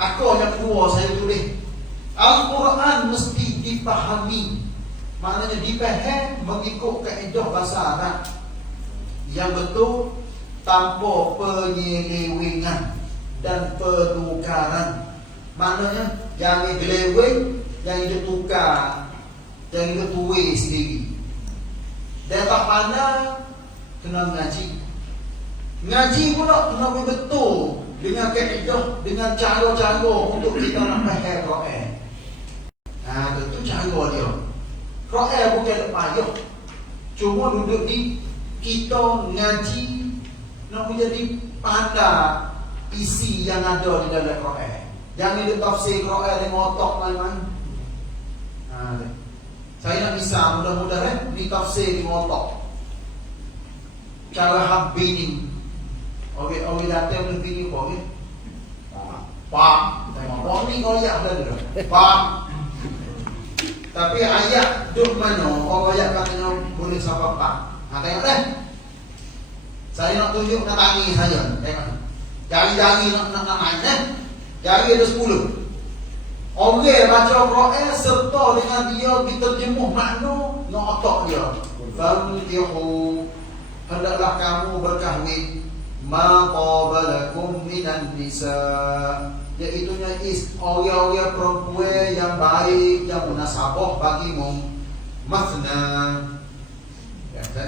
Aku yang kedua saya tulis, Al-Quran mesti dipahami, maknanya dipaham mengikut kaedah bahasa Arab yang betul, tanpa penyelewengan dan penukaran. Maknanya jangan geleweng, jangan ditukar, jangan dituai sendiri. Dan tak pandang, kena ngaji. Ngaji pula kena betul dengan kaedah, dengan cara-cara untuk kita nak faham Quran. Tentu cara dia. Quran bukan tak payah. Cuma duduk di kita ngaji nak menjadi pandai isi yang ada di dalam Quran. Jangan dia tafsir Quran dengan otak main-main. Saya nak bisa mudah-mudahan ditafsir dengan otak. Cara habis ni. Orang datang begini kau ni. Pak, tengok ni kau ayat dah dulu. Pak. Tapi ayat duk mana? Orang ayat katanya boleh sampai pak. Tengok dah. Saya nak tunjuk nak tangi saya. Tengok. Jari-jari nak main. Jari ada 10. Orang baca Quran serta dengan dia diterjemuh makna dengan otak dia. Fantihu, hendaklah kamu berkahwin ma qabalakum minan nisa, iaitunya orang-orang perempuan yang baik, yang munasabah bagimu. Mathna,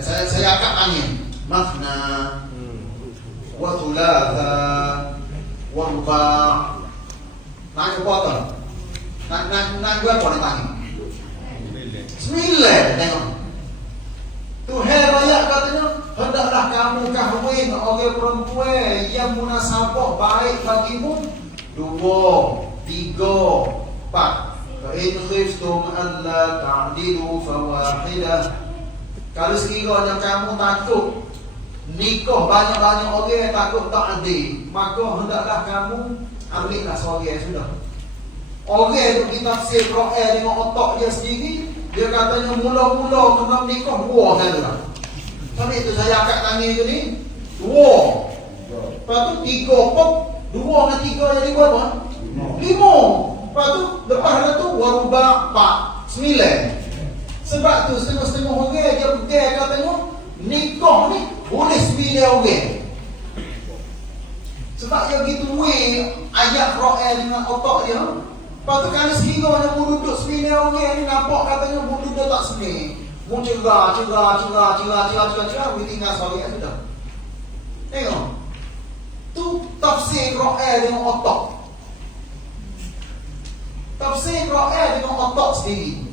saya akan tanya, mathna wa thulatha wa ruba'. Nak apa tu? Nak buat apa nak tanya? Bismillah, tengok. Tuhan ayat katanya, hendaklah kamu kahwin orang perempuan yang munasabah baik bagimu 2, 3, 4. Fa in khiftum alla ta'dilu fawahidah. Kalau sekiranya kamu takut nikah banyak-banyak orang takut tak adil, maka hendaklah kamu ambillah seorang sudah. Orang itu ditafsir Quran dengan otak dia sendiri. Dia katanya mula-mula kena nikah 2 kali lah. Sampai itu saya akak tangan ke ni 2. Lepas tu 3 pop, 2 dengan 3 jadi berapa? 5. Lepas tu lepas tu warubah 4, 9. Sebab tu setengah-setengah orang dia pegang katanya nikah ni boleh 9 orang. Sebab dia gitu ayat Quran dengan otak dia. Lepas tu kalau sekiranya mu duduk 9 orang ni nampak katanya mu duduk tak sini. Mu cerah, tinggal soalan sudah. Tengok. Tu tafsir Quran dengan otak. Tafsir Quran dengan otak sendiri.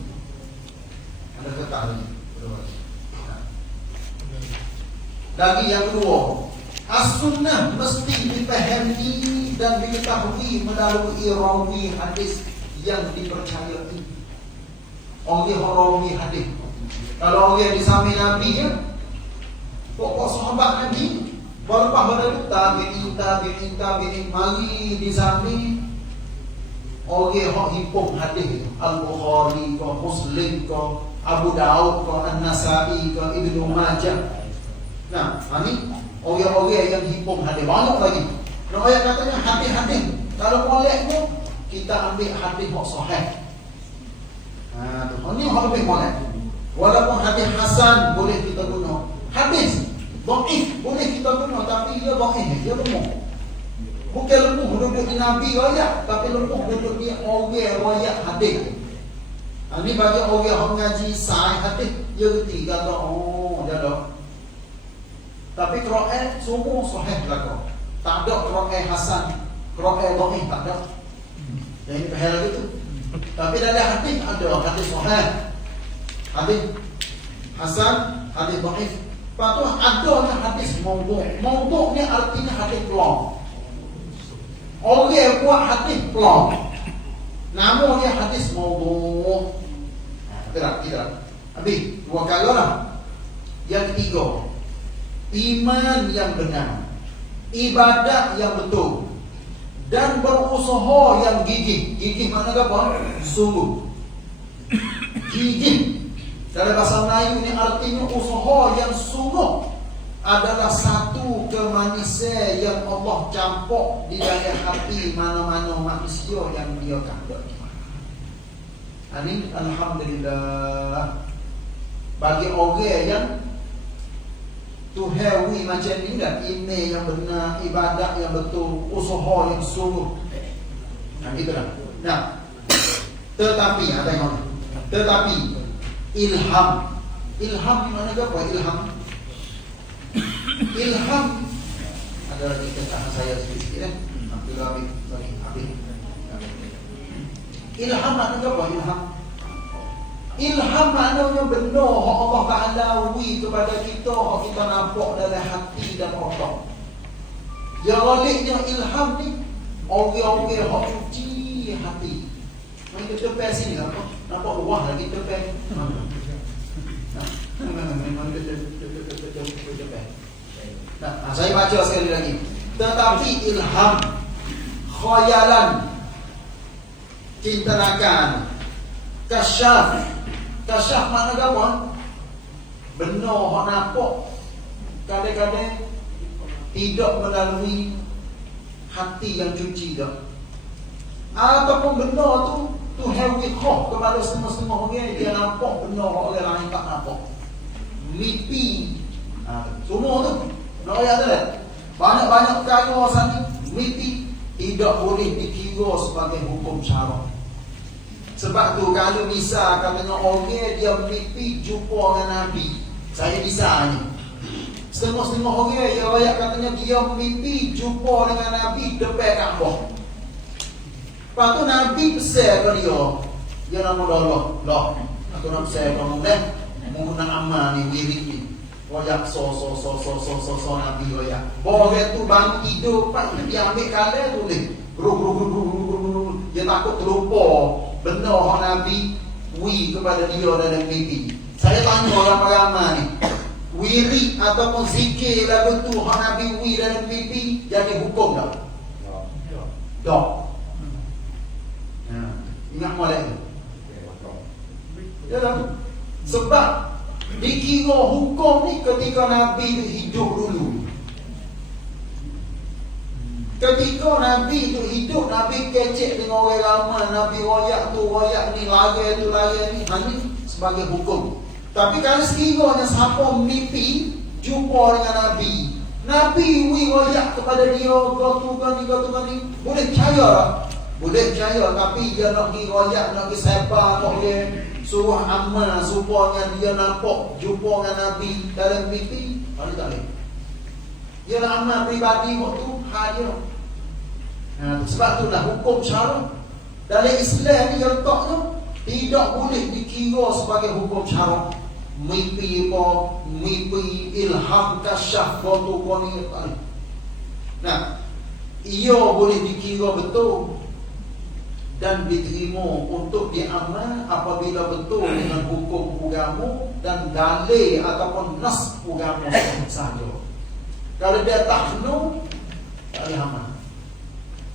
Ada kata ni. Lagi yang kedua, As-Sunnah mesti dipahami dan diketahui melalui rawi hadis yang dipercayai. Orang rawi hadis. Kalau orang di samping Nabi ya, pokok sahabat Nabi, walaupun pada tabi'in mari di samping orang yang himpun hadis, Al-Bukhari, Muslim, Abu Daud, An-Nasai, Ibnu Majah. Nah, ini orang-orang yang himpun hadis banyak lagi. Nah, ayat katanya hadis-hadis. Kalau molek tu kita ambil hadis yang sahih. Ini yang lebih molek. Walaupun hadis hasan boleh kita guna. Hadis dhaif boleh kita guna, tapi dia dhaif, dia lemah. Bukan lemah duduk di Nabi ayat, tapi lemah duduk di orang riwayat hadis. Ini bagi orang yang mengaji sahih hadis, dia reti kata dia dah. Tapi Quran semua sahih belaka. Tak ada Quran hasan, Quran dhaif tak ada. Yang ini bahaya lagi tu. Tapi dalam hadis ada hadis sahih, hadis hasan, hadis dhaif. Lepas tu ada hadis maudhu'. Maudhu' ni artinya hadis pelong. Orang yang buat hadis pelong, nama dia hadis maudhu'. Tidak. Habis 2 kali lah. Yang ketiga, iman yang benar, ibadat yang betul, dan berusaha yang gigih. Gigih makna apa? Sungguh. Gigih dalam bahasa Melayu ni artinya usaha yang sungguh. adalah satu kemanusiaan yang Allah campur di dalam hati mana-mana manusia yang dia kandung. Ini alhamdulillah bagi orang yang Tuhawi macam ni dah, iman yang benar, ibadat yang betul, usaha yang sungguh. Itulah. Nah, tetapi ilham di mana ke apa ilham? Ilham ada lagi tentang saya sedikit kan? Abdullah habis. Ilham maknanya apa? Ilham maknanya benda yang Allah Ta'ala wi kepada kita, yang kita nampak dalam hati dan otak. Yang baliknya ilham ni orang-orang yang cuci hati. Mari kita tepi sini nampak luah lagi tepi. Nah, saya baca sekali lagi. Tetapi ilham, khayalan, cintanakan, kasyaf mana apa? Benda yang nampak kadang-kadang tidak melalui hati yang cuci dah. Ataupun benda tu hawiqah kepada semua-semua orang dia nampak benda orang lain tak nampak. Mimpi. Semua tu. Nak ayat tu. Banyak-banyak perkara sana mimpi tidak boleh dikira sebagai hukum syarak. Sebab tu kalau bisa katanya orang dia mimpi jumpa dengan Nabi. Saya bisa ni. Setengah-setengah orang yang ayat katanya dia mimpi jumpa dengan Nabi depan Kaabah. Lepas tu Nabi pesan ke dia nama Allah. Aku nak pesan kamu dah menggunakan amal ni wirid ni. Royak so Nabi royak. Orang tu bangun tidur pak dia ambil kalah tulis. Gru. Dia takut terlupa benda yang Nabi wi kepada dia dalam mimpi. Saya tanya orang ramai ni, wirid ataupun zikir lagu tu yang Nabi wi dalam mimpi jadi hukum tak? Tak. Ingat molek tu. Ya tak? Sebab dikira hukum ni ketika Nabi hidup dulu. Ketika Nabi itu hidup, Nabi kecek dengan orang ramai, Nabi royak tu, royak ni, lari tu, lari ni, ini sebagai hukum. Tapi kalau sekiranya siapa mimpi jumpa dengan Nabi, Nabi royak kepada dia, kau tu ni, boleh percaya tak? Boleh percaya, tapi dia nak pergi royak, nak pergi sebar, nak dia suruh amal supaya dia nampak jumpa dengan Nabi dalam mimpi, tak boleh. Dia nak amal pribadi waktu dia. Sebab itulah hukum syarak dalam Islam ni yang letaknya tidak boleh dikira sebagai hukum syarak. Mimpi apa, mimpi ilham kasyaf waktu kau ni. Nah, ia boleh dikira betul dan diterima untuk diamal apabila betul dengan hukum agama dan dalil ataupun nas agama sahaja. Kalau dia tak penuh, tak boleh amal.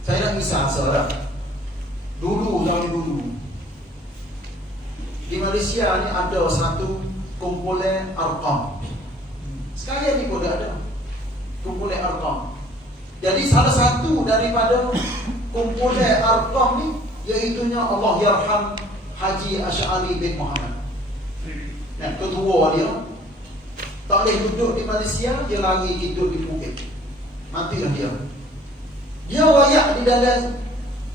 Saya nak kisah seorang zaman dulu di Malaysia ni ada satu kumpulan Arqam. Sekarang ni pun ada kumpulan Arqam. Jadi salah satu daripada kumpulan Arqam ni iaitunya Allah Yarham Haji Asy'ari bin Muhammad. Nah, ketua dia tak boleh duduk di Malaysia, dia lari hidup di Phuket. Matilah dia. Dia wayak di dalam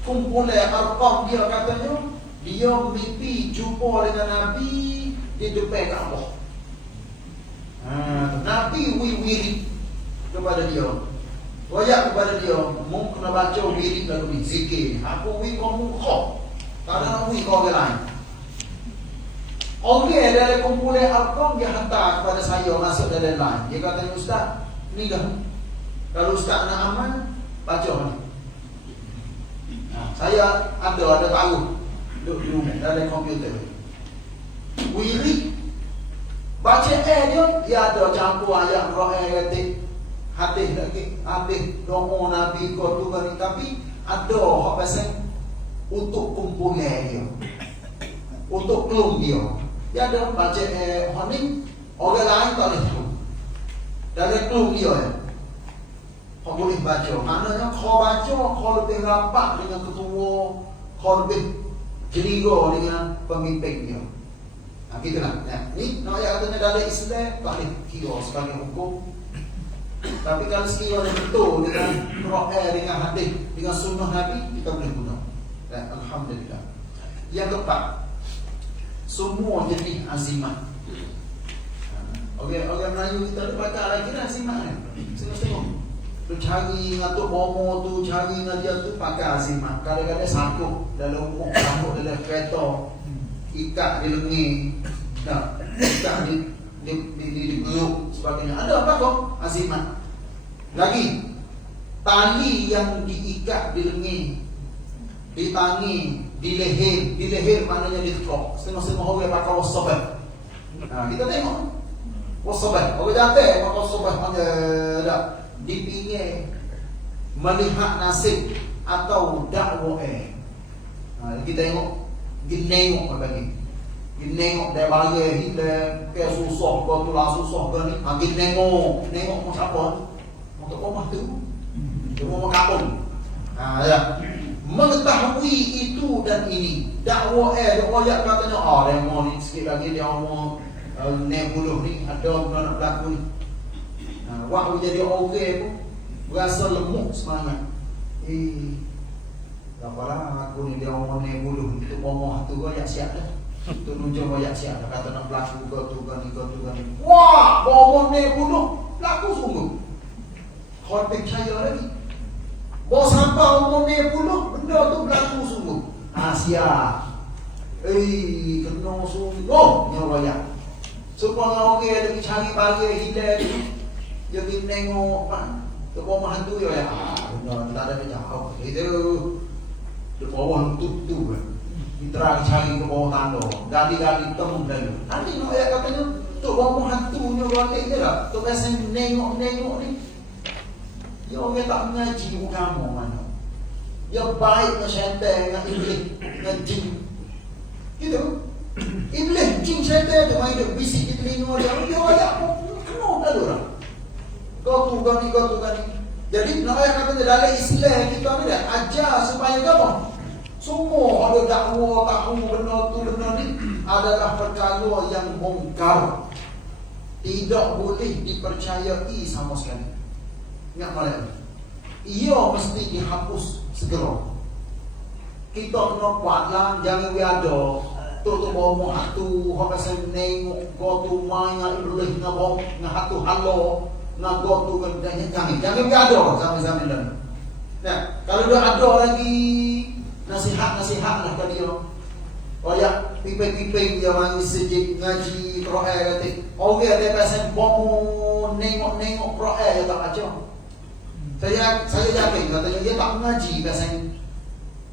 kumpulan Arqam, dia katanya dia mimpi jumpa dengan Nabi di depan Kaabah. Nabi wirid kepada dia. Wayak kepada dia, mu kena baca wirid lalu ni, zikir. Aku kamu kau. Tak ada nak kau orang lain. Orang dari kumpulan Arqam dia hantar kepada saya masuk dalam line. Dia kata, Ustaz, ni dah. Kalau Ustaz nak amal, baca ni. Saya ada tahu duduk di rumah dalam komputer. Wirid baca dia ada campur ayat hadis lagi, hadis doa Nabi kau tu kan, tapi ada hak pasal untuk kumpulan dia, untuk kelum dia. Dia ada baca ni orang lain tak boleh tahu. Dari clue dia ya. Kau boleh baca. Maknanya kau baca, kau lebih rapat dengan ketua, kau lebih jeliga dengan pemimpin dia. Nah, gitulah. Ya. Ni nak ayat katanya dalam Islam tak boleh kira sebagai hukum. Tapi kalau sekiranya betul dengan Quran, dengan hadis, dengan sunnah Nabi, kita boleh guna. Dan alhamdulillah. Yang keempat, semua jenis azimat. Orang Melayu kita ada pakai lagi dah azimat ni. Tengok. Tu cari ngatuk bomo tu, cari dengan dia tu pakai azimat. Kadang-kadang sakut dalam umur, sakut dalam kereta, ikat di lengan, ikat di perut sebagainya. Ada apa kau? Azimat. Lagi tali yang diikat di lengan, di tangi, di leher maknanya ditekuk. Setengah-setengah orang pakai wasabat. Nah, kita tengok wasabat. Orang jatuh pakai wasabat ada di pinggir melihat nasib atau dakwah. Kita tengok ginengok lagi. Ginengok dari bagi kita ke susah ke tulah susah ke ni. Ginengok macam apa? Untuk rumah tu. Rumah kampung. Ya. Mengetahui itu dan ini. Dakwah ayat katanya demo ni sikit lagi dia mau naik buluh ni ada benda nak berlaku ni. Waktu jadi orang pun berasa lemuk semangat. Apalah aku ni dia mau naik buluh ni tu ngomong tu kau yak siap dah. Tu nunjuk kau yak siap dah kata nak berlaku ke tu kan ni. Wah, ngomong naik buluh berlaku sungguh. Kau percaya lagi. Bawa sampah umur 20, benda tu berlaku sungguh. Siap. Kena sungguh nyawayak. Supaya orang lagi cari bagi hilang ni. Dia pergi tengok ke bawah hantu ya. Benda tak ada jauh. Itu di bawah tu. Kita cari ke bawah tanda. Gali-gali temu dulu. Nanti nak ayat katanya tu bawah hantunya balik je lah. Tu biasa nengok ni. Ya orang tak mengaji agama mana. Ya baik dengan syaitan, dengan iblis, dengan jin. Gitu. Iblis, jin, syaitan tu main dia bisik di telinga dia. Dia ayat pun kena dah orang. Kau tu gani. Jadi nak ayat kata dalam Islam kita ni dah ajar supaya apa? Semua ada dakwah tahu benda ni adalah perkara yang mungkar. Tidak boleh dipercayai sama sekali. Ingat malam ia mesti dihapus segera. Kita kena buatlah, jangan ada tu bawa hatu hok pasal nengok go tu main dengan iblis dengan hatu halo dengan go tu jangan ada zaman-zaman dah. Nah, kalau dia ada lagi nasihat lah ke dia. Ya, pipi-pipi dia mari sejid ngaji Quran kata. Orang dia pasal bomo nengok Quran dia tak baca. Saya yakin katanya dia tak mengaji biasanya.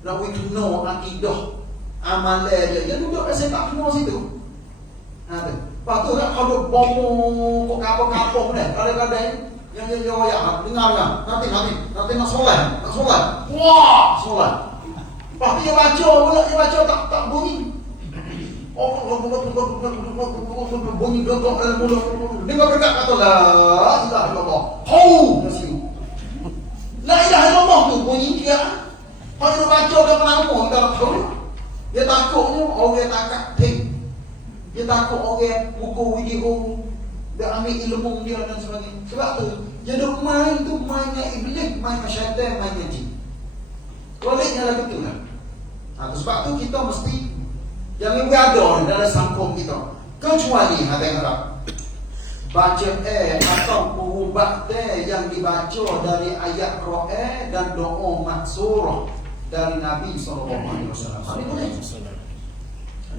Nak kena akidah amalan dia duduk biasa tak kena situ. Lepas tu nak kalau bomo kok kapung-kapung ni kadang-kadang yang ya dengar kan nanti nak solat. Wah, solat. Lepas dia baca tak bunyi. Bunyi gogok dalam mulut. Dengar dekat kata la ilaha illallah. Nasi. La ilaha illallah tu bunyi dia. Kalau dia baca dia menanggung kita tak tahu. Dia takutnya orang takak ting. Dia takut orang buku video dia ambil ilmu dia dan sebagainya. Sebab tu dia duk main dengan iblis, main dengan syaitan, main dengan jin. Waliknya lah betul lah. Sebab tu kita mesti jangan berada dalam sangkong kita. Kecuali hati harap baca atau pengubat yang dibaca dari ayat Quran dan doa maksurah dari Nabi SAW. Ini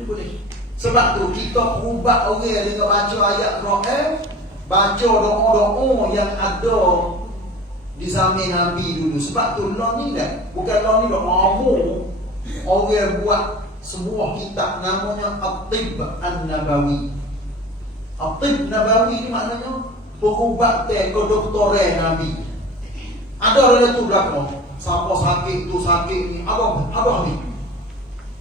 boleh. Sebab tu kita ubat orang dengan baca ayat Quran, baca doa-doa yang ada di zaman Nabi dulu. Sebab tu lo ni dah bukan lo ni ngomong orang buat sebuah kitab namanya At-Tibb An-Nabawi. At-Tibb Nabawi ni maknanya pengubat kedoktoran Nabi. Ada orang tu belakang siapa sakit tu sakit ni apa ni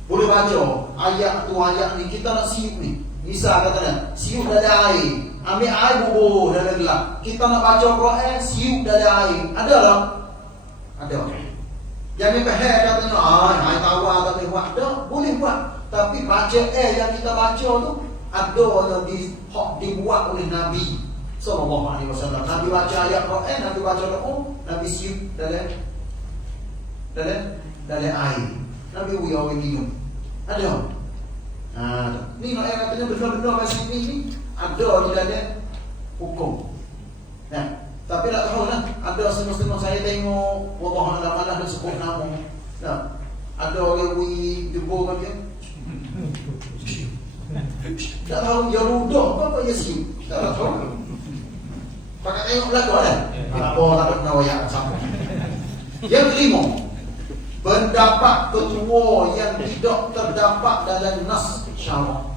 boleh baca ayat tu ayat ni kita nak siup ni. Misal katanya siup dari air ambil air bubur dalam gelas. Kita nak baca Quran, siup dalam air. Ada tak? Ada. Jangan faham katanya, air tawar tak boleh buat. Tak, boleh buat. Tapi baca yang kita baca tu ada yang dibuat oleh Nabi sallallahu alaihi wasallam. Nabi baca ayat Quran, Nabi baca doa, Nabi siup dalam air. Nabi buat orang minum. Ada. Ni nak katanya benda-benda macam ni ada di dalam hukum. Tapi tak tahu lah. Ada setengah-setengah saya tengok Allah alam ada sebut nama. Ada orang jumpa macam tak tahu dia ludah apa dia siup. Tak tahu. Pakai tengok belakang ada. Apa tak ada wayak sama. Yang kelima, pendapat ketua yang tidak terdapat dalam nas syarak.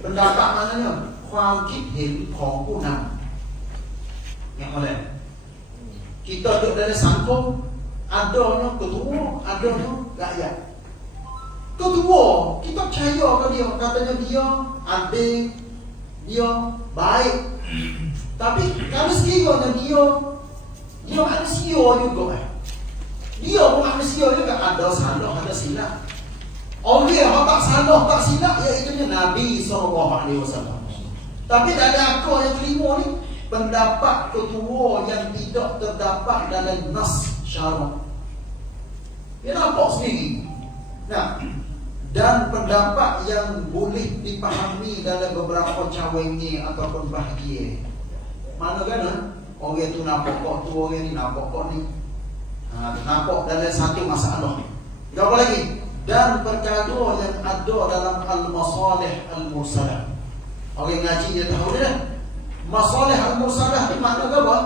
Pendapat maknanya ความคิดเห็นของผู้นำ yang oleh kita duduk dalam sangkung, adanya ketua, adanya rakyat. Ketua kita percaya ke dia, katanya dia adil, dia baik. Tapi kalau sekiranya dia manusia juga. Dia pun manusia juga, ada salah, ada silap. Orang yang tak salah, tak silap, iaitu Nabi SAW. Tapi tak ada aku yang kelima ni, pendapat ketua yang tidak terdapat dalam nas syarak. Dia nampak sendiri. Dan pendapat yang boleh dipahami dalam beberapa cawangi ataupun bahagia. Mana kan orang itu nampak kok tu, orang ni nampak kok ni. Nampak dalam satu masalah. Apa lagi? Dan perkara yang ada dalam al-masalih al-mursalah. Orang ngaji dia tahu dia. Masalih al-mursalah ni makna apa?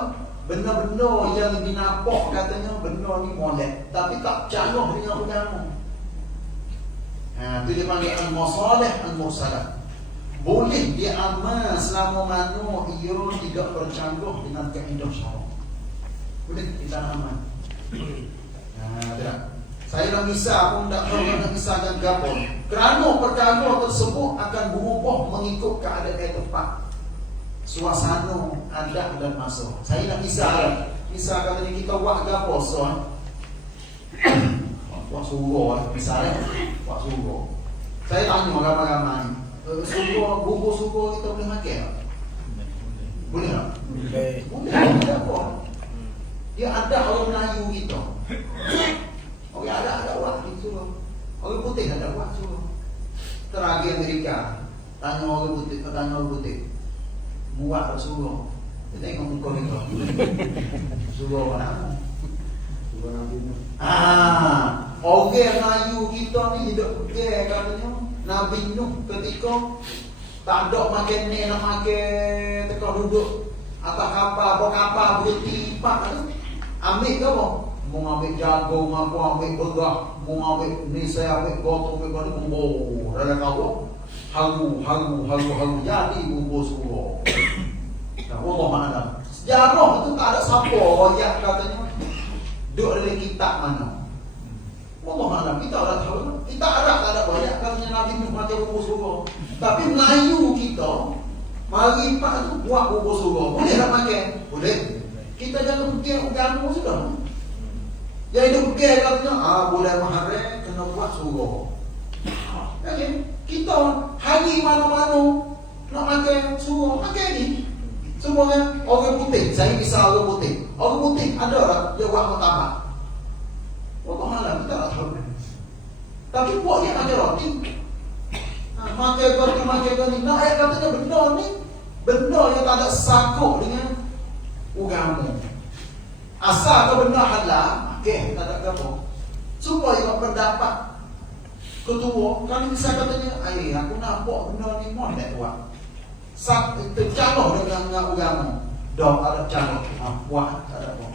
Benda-benda yang dinampak katanya benda ni molek, tapi tak jauh dengan agama. Itu dia panggil al-masalih al-mursalah. Boleh diamal selama mana ia tidak bercanggah dengan kaedah syarak. Boleh kita amal. Tak. Saya nak misal pun tak tahu nak misalkan apa. Kerana perkara tersebut akan berubah mengikut keadaan tempat, suasana, adat dan masa. Saya nak misal katanya kita buat apa buat suruh misalnya, buat suruh. Saya tanya ramai-ramai, suruh, bubur suruh kita boleh makan tak? Boleh tak? Boleh. Ada apa? Dia ada orang Melayu kita. Orang ada buat suruh. Orang putih ada buat suruh. Teragi Amerika, tanya orang putih. Buat suruh. Dia tengok muka kita. Suruh mana? Suruh Nabi. Orang Melayu kita ni hidup pergi katanya Nabi Nuh ketika tak ada makan ni, nak makan tekak duduk atas kapal berhenti pak tu. Ambil ke apa? Mau ambil jagung, aku ambil bergah, mau ambil ni saya ambil gotong, ambil ni bubur dalam kapal. Halu jadi bubur suruh. Allah mana? Sejarah itu tak ada siapa yang katanya duduk dalam kitab mana. Allah mana? Kita tak tahu. Kita Arab tak ada banyak katanya Nabi Nuh macam bubur suruh. Tapi Melayu kita mari pak tu buat bubur suruh. Boleh tak makan? Boleh. Kita jangan pergi agama sudah. Yang hidup pergi katanya boleh maharam kena buat suruh. Okay. Kita hari mana-mana nak makan suruh, makan ni. Semuanya orang putih, saya kisah orang putih. Orang putih ada tak dia buat martabak? Allah malam kita tak tahu. Tapi buat dia macam roti. Makan ni. Nak ayat katanya benda yang tak ada sakut dengan agama. Asal ke benda halal, tak ada apa. Supaya kau pendapat ketua, kalau bisa katanya, aku nampak benda ni mau tak buat. Tercaloh dengan agama. Dah ada calon, buat tak ada apa.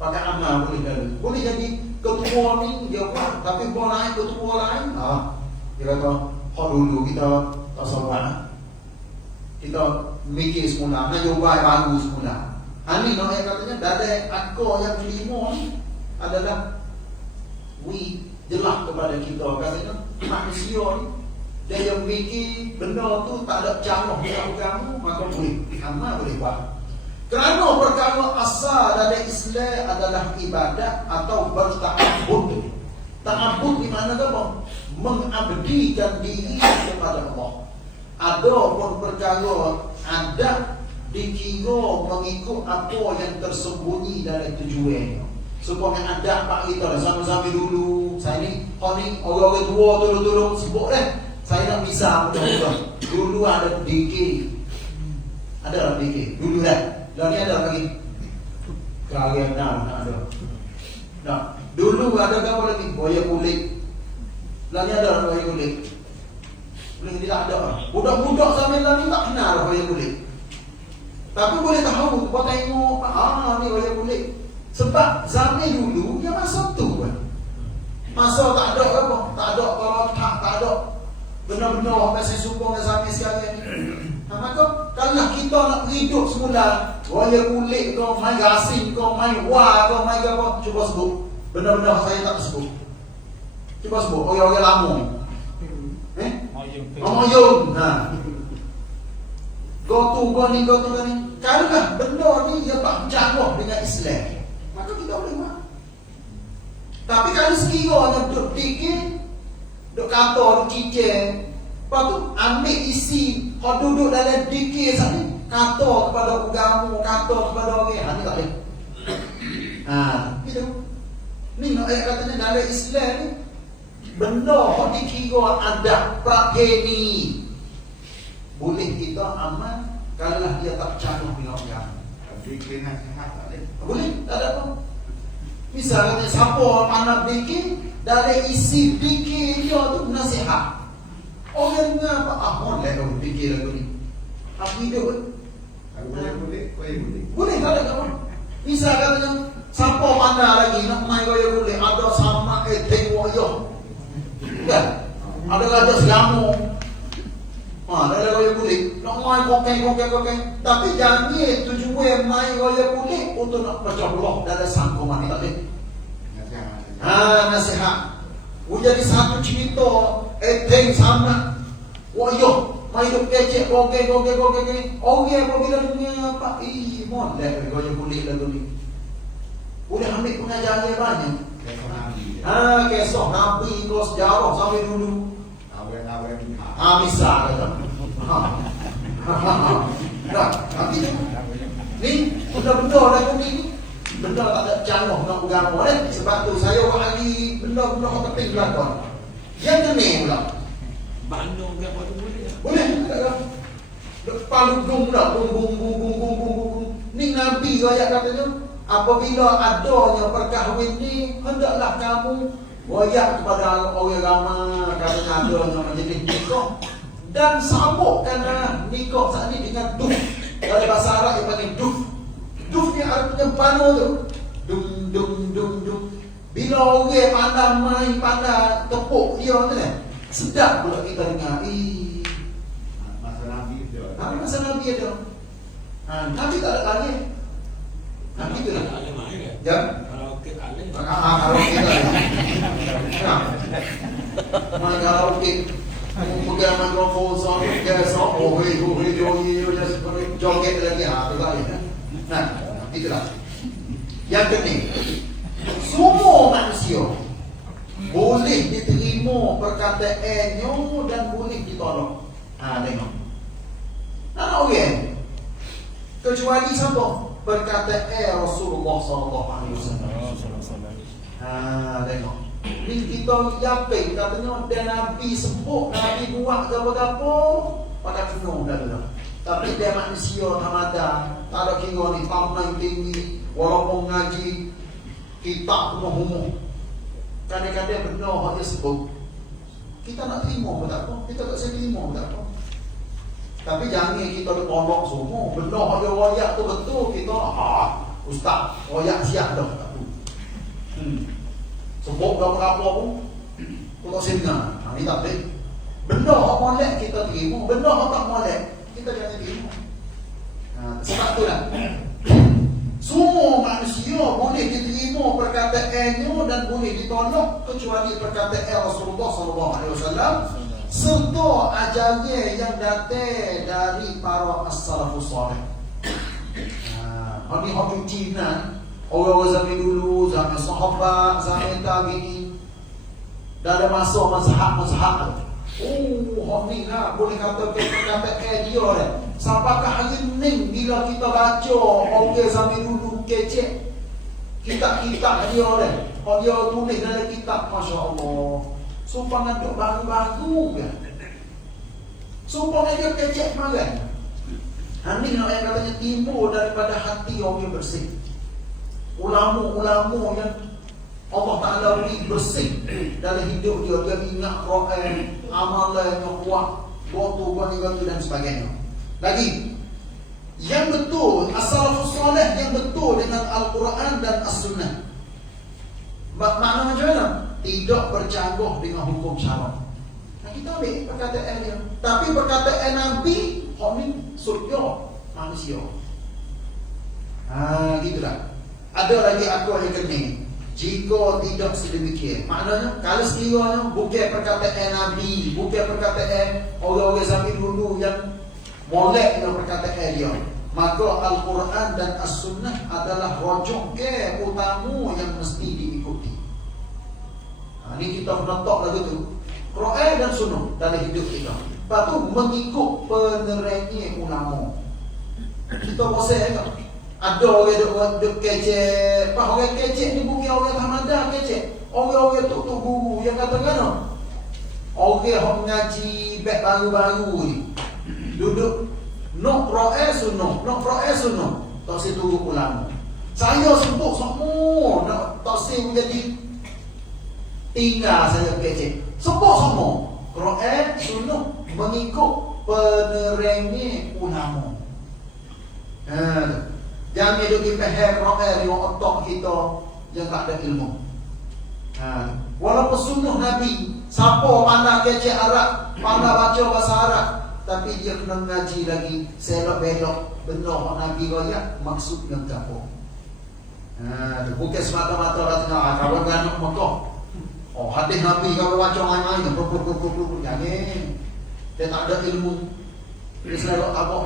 Pakai amal boleh jadi. Boleh jadi ketua ni dia buat, tapi buat lain ketua lain, dia kata, dulu kita tak sabar. Kita mikir semula, nyobai baru semula. Ini nak katanya dari akal yang kelima ni adalah jelas kepada kita katanya manusia ni Dia yang fikir benda tu tak ada canggah di agama, maka boleh amal boleh buat. Kerana perkara asal dari Islam adalah ibadat atau berta'abbud. Ta'abbud di mana apa? Mengabdikan diri kepada Allah. Ada pun perkara ada dikira mengikut apa yang tersembunyi dari tujuannya. Supaya ada pak kita zaman-zaman dulu. Saya ni orang tua tolong sibuk saya nak bisa betul-betul. Dulu ada DK. Ada DK. Dulu dan ni ada lagi. Kalian ada. Nah, dulu ada apa lagi? Boya kulit. Dan ni ada boya kulit. Boleh tidak ada. Budak-budak zaman ni tak kenal boya kulit. Tapi boleh tahu, kau tengok, ni boya kulit. Sebab zaman dulu dia masa tu kan. Masa tak ada apa, tak ada tak ada benar-benar apa saya suka dengan zaman sekarang ni. Maka kalau kita nak hidup semula, waya kulit kau main gasing, kau main wah, kau main apa, cuba sebut. Benar-benar saya tak sebut. Cuba sebut orang-orang lama. Moyong. Kau ni. Kalau benda ni dia tak jawab dengan Islam, maka kita boleh buat. Tapi kalau sekiranya duduk dikit, duduk kata, duduk cicing, lepas tu ambil isi, kau duduk dalam dikit sana, kata kepada agama, kata kepada orang, ni tak boleh. Gitu. Ni ayat katanya dalam Islam ni, benda kau dikira ada prakeni, boleh kita amal kalau dia tak canggih dengan agama. Dikir nasihat tak boleh. Boleh, tak ada apa. Misalnya siapa mana dikir, dari isi dikir dia tu nasihat. Orang ni apa? Boleh orang dikir lagu ni. Apa hidup? Boleh. Boleh, tak ada apa. Misalnya siapa mana lagi nak main gaya boleh, ada sama tengok yo. Kan? Ada raja Selangor. Ada gaya boleh. Nak main kokeng. Tapi jangan ni tujuan main gaya boleh untuk nak pecah belah dalam sangkuman ni tak boleh. Nasihat. Jadi satu cerita teng sama. Yo, main hidup kecek kokeng. Orang apabila dunia apa? Molek gaya boleh lagu ni. Boleh ambil pengajaran yang banyak. Kisah Nabi, kau sejarah sampai dulu. Misal kata. Nanti ni benda-benda lagu ni, benda tak ada canggah nak agama sebab tu saya wahai benda-benda kau penting belakang. Yang kena pula. Bandung ke apa tu boleh? Boleh tak? Palung dah bung. Ni Nabi ayat katanya, apabila adanya perkahwin ni, hendaklah kamu wayak kepada orang ramai katanya adanya menjadi nikah dan sambungkan nikah saat ni dengan duf. Dari bahasa Arab yang panggil duf. Duf ni artinya panu tu. Dum. Bila orang pandai main, pandai tepuk dia tu kan, sedap pula kita dengar. Masa Nabi ada. Nabi tak ada lagi. Nabi tu lah. Ada main ke? Ya. Karaoke ada. Karaoke tak ada. Main karaoke. Pegang mikrofon sampai biasa. Joget lagi. Tu kali. Nah, itulah. Yang ketiga, semua manusia boleh diterima perkataannya dan boleh ditolak. Tengok. Orang kecuali siapa? Perkataan Rasulullah SAW. Tengok. Ni kita yakin katanya dan Nabi sebut, Nabi buat apa-apa pada kena dah. Tapi dia manusia Ramadan, tak ada kira ni pamai tinggi, walaupun ngaji kitab humum. Kadang-kadang benar dia sebut. Kita nak terima pun tak apa, kita tak boleh terima pun tak apa. Tapi jangan kita tolak semua. Benar ada royak tu betul, kita ustaz, royak siap dah. Sebut berapa-apa pun kita tak dengar. Ini tak boleh. Benar hak molek kita terima, benar hak tak molek kita jangan terima. Sebab itulah semua manusia boleh diterima perkataannya dan boleh ditolak kecuali perkataan Rasulullah SAW. serta ajalnya yang datang dari para as-salafus salih. Hobi Cina, orang-orang zaman dulu, zaman sahabat, zaman tabi'in, dah ada masuk mazhab. Hobi lah, boleh kata dia dah. Sampakah hari ni bila kita baca orang zaman dulu kecek kitab-kitab dia dah. Kalau dia tulis dalam kitab, Masya Allah, sumpah ngaduk baru-baru kan. Sumpah dia kecek makan. Ini yang katanya timbul daripada hati orang yang bersih. Ulama-ulama yang Allah Ta'ala beri bersih dalam hidup dia. Dia ingat Quran, amalan yang kuat, gotu dan sebagainya. Lagi, yang betul, as-salafus salih yang betul dengan Al-Quran dan As-Sunnah. Makna macam mana? Tidak bercanggah dengan hukum syarak. Kita ambil perkataan dia. Tapi perkataan Nabi, ini surga manusia. Gitulah. Ada lagi aku yang kena. Jika tidak sedemikian, maknanya kalau sekiranya bukan perkataan Nabi, bukan perkataan orang-orang zaman dulu yang molek dengan perkataan dia, maka Al-Quran dan As-Sunnah adalah rujuk utama yang mesti diikuti. Ini kita kena tok lagi tu. Quran dan Sunnah dalam hidup kita. Lepas tu mengikut penerangnya ulama. Kita bosan kan? Ada orang duk kecek. Orang kecek ni bukan orang Ahmadiyah kecek. Orang-orang tok guru yang katakan orang yang mengaji beg baru-baru ni. Duduk nak Quran Sunnah. Tak saya tunggu ulama. Saya sebut semua nak tak saya menjadi tinggal saya kecek. Sebut semua Quran Sunnah mengikut penerangnya ulama. Jangan duduk faham Quran di otak kita yang tak ada ilmu. Walaupun sunnah Nabi, siapa pandai kecek Arab, pandai baca bahasa Arab, tapi dia kena ngaji lagi selok-belok benar Nabi raya maksudnya apa. Bukan semata-mata katanya kawan anak Mekah. Hadis Nabi kalau baca main-main jangan. Dia tak ada ilmu. Dia selalu tabak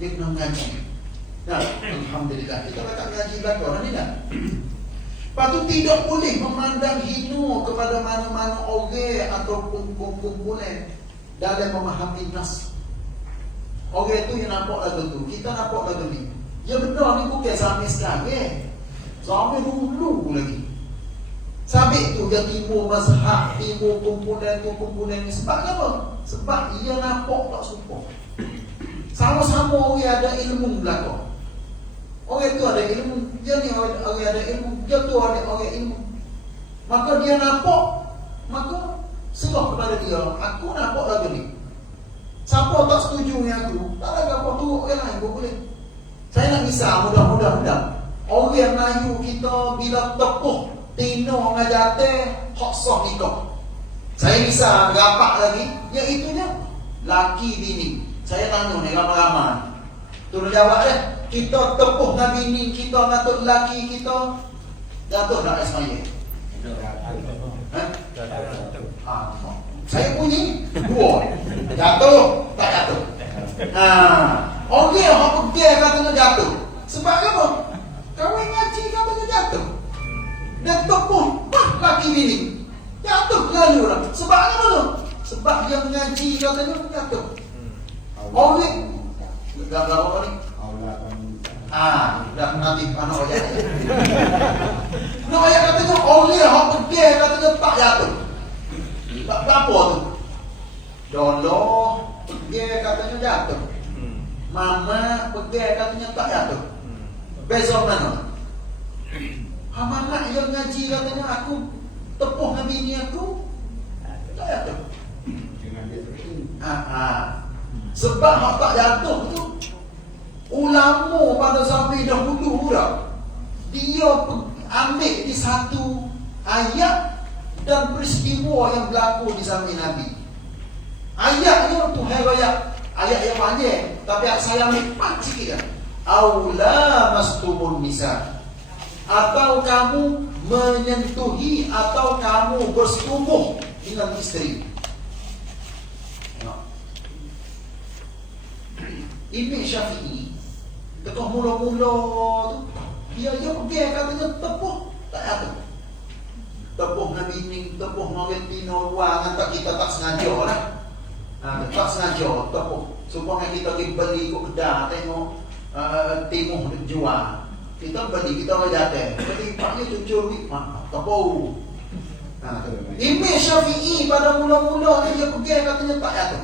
dia kena ngaji. Nah, alhamdulillah kita tak ngaji belakang ni dah. Lepas tu tidak boleh memandang hina kepada mana-mana orang ataupun kumpulan dalam memahami nas. Orang tu yang nampak lagu tu, kita nampak lagu ni. Ya benar ni bukan sampai sekarang. Sampai dulu lagi. Sampai tu dia timbul mazhab, timbul kumpulan ni. Sebab apa? Sebab ia nampak tak sumpah. Sama-sama orang ada ilmu belakang. Orang tu ada ilmu, dia ni orang ada ilmu, dia tu ada orang ilmu. Maka dia nampak, maka serah kepada dia. Aku nampak lagu ni. Siapa tak setuju dengan aku, tak ada apa tu orang lain pun boleh. Saya nak misal mudah-mudah. Orang Melayu kita bila tepuh tino ngajate hak sah nikah. Saya misal gapak lagi, iaitunya laki bini. Saya tanya ni ramai-ramai. Turun jawab dah. Kita tepuh dengan bini kita, ngatuk lelaki kita, jatuh tak Ismail? Saya bunyi dua. Jatuh, tak jatuh. Orang yang pergi katanya jatuh. Sebab apa? Kawan ngaji katanya jatuh. Dan tepuh, laki bini jatuh lalu lah. Sebab apa tu? Sebab dia mengaji katanya jatuh. Orang dah berapa ni? Dah nanti anak ayat. Anak ayat katanya orang yang pergi katanya tak jatuh. Tak apa tu? Dolo pergi katanya jatuh. Mama pergi katanya tak jatuh. Besok mana? Mama yang ngaji katanya aku tepuh dengan bini aku tak jatuh. Sebab hak tak jatuh tu ulama pada zaman dahulu dia ambil di satu ayat dan peristiwa yang berlaku di zaman Nabi. Ayatnya tu ayat yang panjang, tapi saya ambil empat sikit. Aula mastumun nisa, atau kamu menyentuhi atau kamu bersetubuh dengan isteri. Imam Syafi'i tekoh mula-mula tu dia pergi katanya tepuh tak ada. Tepuh dengan bini, tepuh dengan tino luar, tak kita tak sengaja lah. Tak sengaja tepuh. Supaya kita pergi beli ke kedai tengok timuh jual. Kita beli, kita boleh datang. Beli paknya cucur duit, tepuh. Imam Syafi'i pada mula-mula dia pergi katanya tak ada.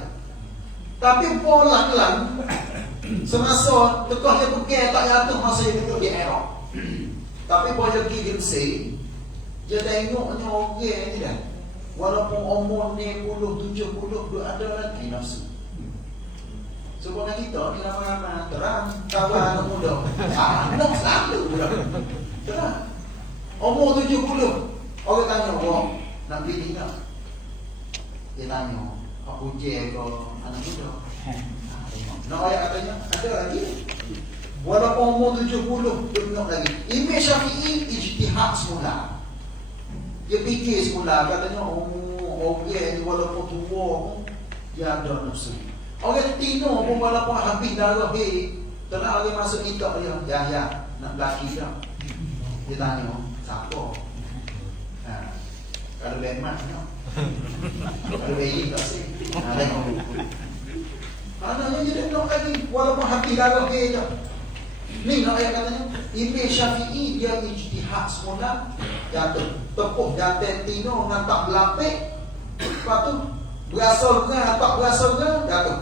Tapi pola-pola semasa tekoh dia pergi tak ada masa dia duduk di Iraq. Tapi bila pergi di Mesir, dia tengoknya orang ni dah. Walaupun umur 60, 70 dia ada lagi nafsu. Supaya kita ni lama-lama terang kawan anak muda. Anak selalu budak. Terang. Umur 70. Orang tanya, "Wah, nak bini tak?" Dia tanya, "Aku je ke anak muda?" Nak ayat katanya, ada lagi. Walaupun umur 70, dia tengok lagi. Imam Syafi'i ijtihad semula. Dia fikir semula, katanya, orang ni walaupun tua pun, dia ada nafsu. Orang tino pun walaupun habis darah, tenang lagi masuk nikah dia, ya, nak lelaki dah. Dia tanya, siapa? Kalau lemak, kalau bayi tak sih. Tengok. Anaknya dia tengok lagi, walaupun habis darah je. Ni nak ayat katanya, Imam Syafi'i dia ijtihad semula, jatuh tepuh jatuh tino dengan tak berlapik, lepas tu berasal dengan tak berasal dengan jatuh.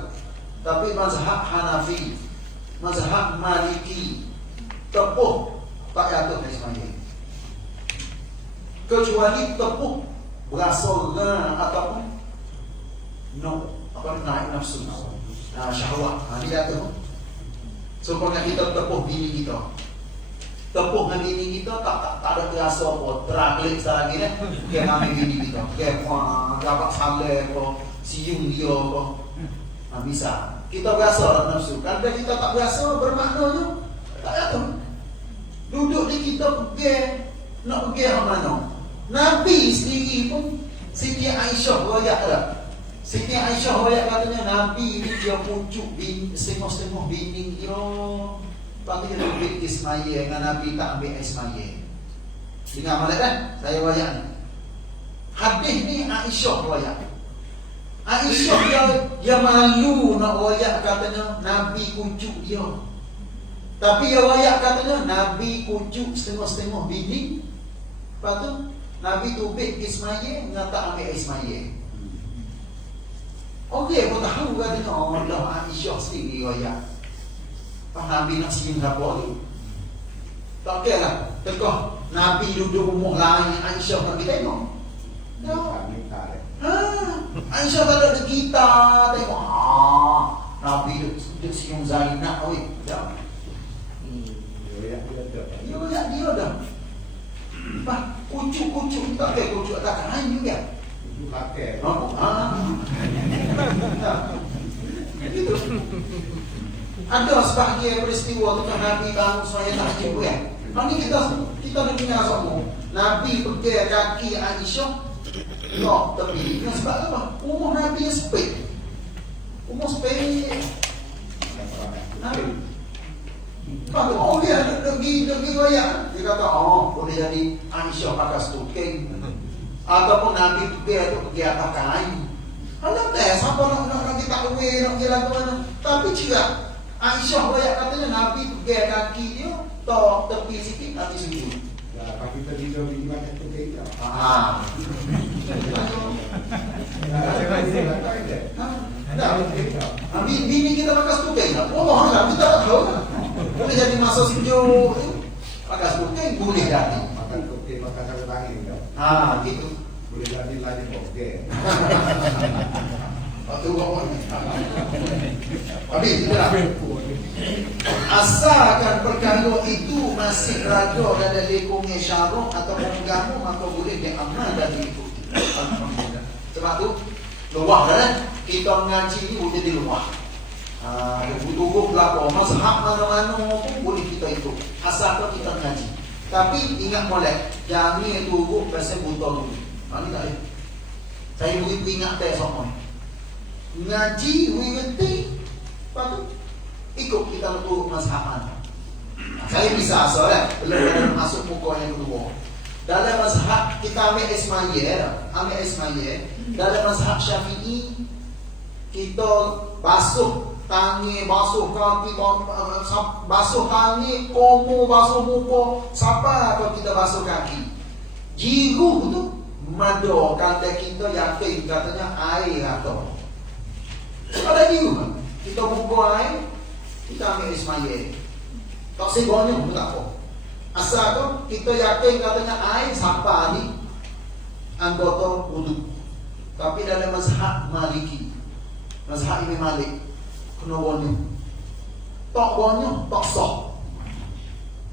Tapi mazhab Hanafi, mazhab Maliki tepuh tak jatuh Ismail, kecuali tepuh berasal dengan ataupun naik nafsu, syahwat, dia jatuh. Supaya kita tepuh bini kita, tepuh dengan bini kita tak ada terasa apa, teraklik lagi ni. Dia ambil bini kita, dia dapat saleh apa, siung dia apa, bisa. Kita berasa nafsu. Kalau kita tak berasa, bermaknanya tak ada. Duduk di kita pergi, nak pergi ke mana? Nabi sendiri pun Siti Aisyah royak tak? Siti Aisyah royak katanya Nabi ni dia pucuk setengah-setengah bini dia. Lepas tu dia ambil Ismail dengan Nabi tak ambil Ismail. Dengar malam kan? Saya royak ni. Hadis ni Aisyah royak. Aisyah dia malu nak royak katanya Nabi pucuk dia. Tapi dia royak katanya Nabi pucuk setengah-setengah bini. Lepas tu Nabi tubik Ismail dengan tak ambil Ismail. Okey, aku tahu katanya Allah Aisyah sendiri royak. Pak Nabi nak siung apa lagi? Tak okey lah. Tekoh Nabi duduk rumah lain, Aisyah nak kita tengok. Aisyah tak ada kita tengok. Nabi duduk siung Zainab weh. Dah. Dia dah. Pak kucuk tak okey, kucuk tak kain juga. Pakai. Itu. Ada sebahagian peristiwa tu Nabi bangun saya tak jumpa ya. Ini kita dengar semua. Nabi pergi kaki Aisyah. No, tapi yang sebab apa? Umur Nabi sepik. Umur sepik. Kalau dia pergi royak, dia kata, boleh jadi Aisyah pakai stoking. Ataupun Nabi pergi atas kain. Anak siapa nak kita uwe, nak jalan ke mana. Tapi juga Aisyah royak katanya Nabi pergi kaki dia, tepi sikit Nabi sujud. Kaki kita tidur di mana tu kita. Bini kita pakai stoking tak? Lah, kita tak tahu. Boleh jadi masa sujud pakai stoking boleh jadi. Makan stoking, makan sarung tangan gitu. Boleh jadi lagi okey. Waktu kawan. Habis tidak. Asalkan perkara itu masih berada dalam lingkungan syarak atau agama, maka boleh diamal dan diikuti. Alhamdulillah. Sebab tu luah kan? Kita mengaji ni boleh di luah. Butuh belakang mazhab mana-mana pun boleh kita ikut. Asalkan kita mengaji. Tapi ingat molek, jangan turut pasal buta dulu. Ini tak ada. Saya boleh ingat tak semua. Ngaji, mengerti. Lepas tu ikut kita turut mazhab mana. Saya bisa soalnya belum ada masuk muka yang kedua. Dalam mazhab kita ambil Ismail, dalam mazhab Syafi'i kita basuh tangan, basuh kaki, basuh tangan, komo, basuh muka, siapa kalau kita basuh kaki. Jiru tu mado kata kita yakin katanya air atau ada jiru kan? Kita buka air, kita ambil Ismail. Tak segonya pun tak apa. Asal tu kita yakin katanya air siapa ni anggota wudu. Tapi dalam mazhab Maliki, mazhab Imam Malik, kena wonyo. Tak wonyo, tak sah.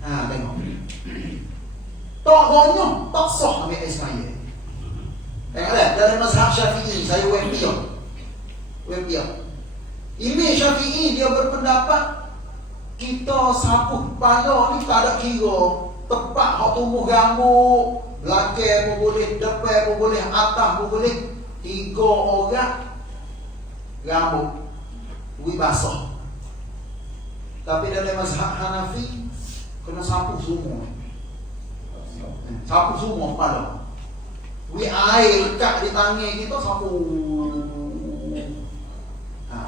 Ha, tengok. Tak wonyo, tak sah ambil Ismail. Tengok dah, dalam mazhab Syafi'i, saya wempion. Imam Syafi'i dia berpendapat kita sapu kepala ni tak ada kira. Tepat hak tumbuh rambut, belakang pun boleh, depan pun boleh, atas pun boleh. 3 orang rambut basah. Tapi dalam mazhab Hanafi kena sapu semua. Sapu semua kepala. Air lekat di tangan kita sapu.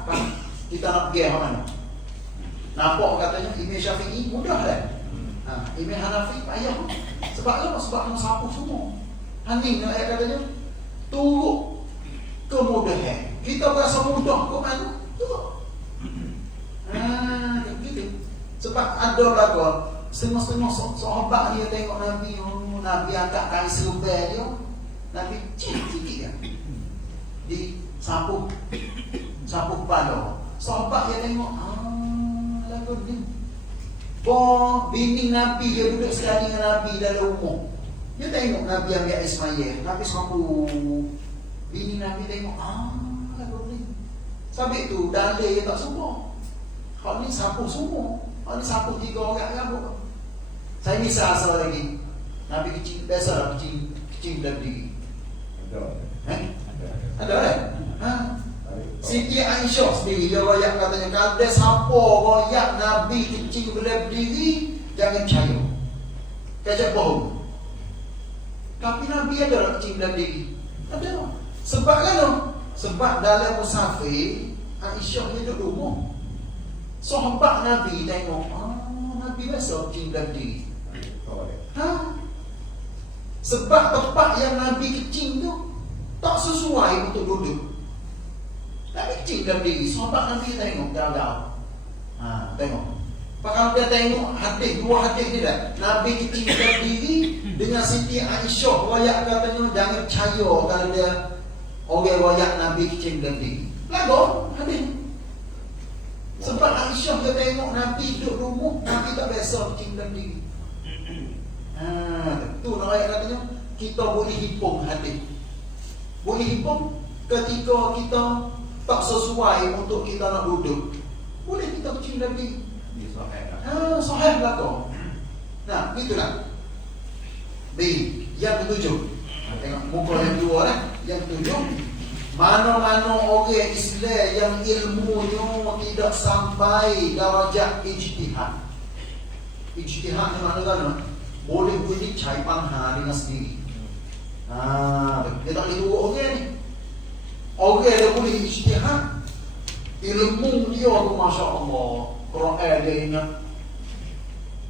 Kan kita nak pergi mana? Nampak katanya Imam Syafi'i mudah dah. Imam Hanafi payah. Sebab apa? Sebab kena sapu semua. Haning ayat katanya turut kemudahan. Kita berasa mudah ke mana? Turut. Gitu. Sebab ada belakang setengah-setengah sahabat dia tengok Nabi, Nabi angkat kain serupai dia, Nabi sikit kan di sapu kepala. Sahabat dia tengok, lagu ni bini Nabi dia duduk sekali dengan Nabi dalam rumah. Dia tengok Nabi ambil Ismail, Nabi sapu. Bini Nabi tengok, lagu ni. Sampai tu dalil dia tak semua. Hak ni sapu semua. Hak ni sapu 3 orang rambut. Saya misal asal lagi. Nabi kecil, biasalah kecil dalam diri. Ada kan? Siti Aisyah sendiri dia royak katanya, kalau siapa royak Nabi kecil dalam diri, jangan percaya. Kacau bohong. Tapi Nabi ada kecil dalam diri. Ada. Sebab kan? Sebab dalam musafir Aisyah dia duduk rumah. Sahabat Nabi tengok, Nabi biasa kecil dalam diri. Sebab tempat yang Nabi kecil tu tak sesuai untuk duduk. Nabi kecil dalam diri. Sahabat Nabi tengok gagal. Tengok. Kalau dia tengok hadis, 2 hadis ni dah. Nabi kecil dalam diri dengan Siti Aisyah royak katanya jangan percaya kalau dia orang royak Nabi kecil dalam diri. Lagu hadis. Sebab Aisyah dia tengok Nabi duduk rumah, Nabi tak biasa kecil dalam diri. Tu nak ayat katanya kita boleh himpun hadis. Boleh himpun ketika kita tak sesuai untuk kita nak duduk. Boleh kita kecil dalam diri. Sahih belakang. Nah, itulah. B. Yang ketujuh. Tengok muka yang 2 dah. Yang ketujuh, mana-mana orang Islam yang ilmunya tidak sampai darjah ijtihad. Ijtihad ni mana kan? Boleh bunyi cai panha dengan sendiri. Dia tak boleh dua orang ni. Orang dia boleh ijtihad. Ilmu dia tu Masya Allah. Quran dia ingat.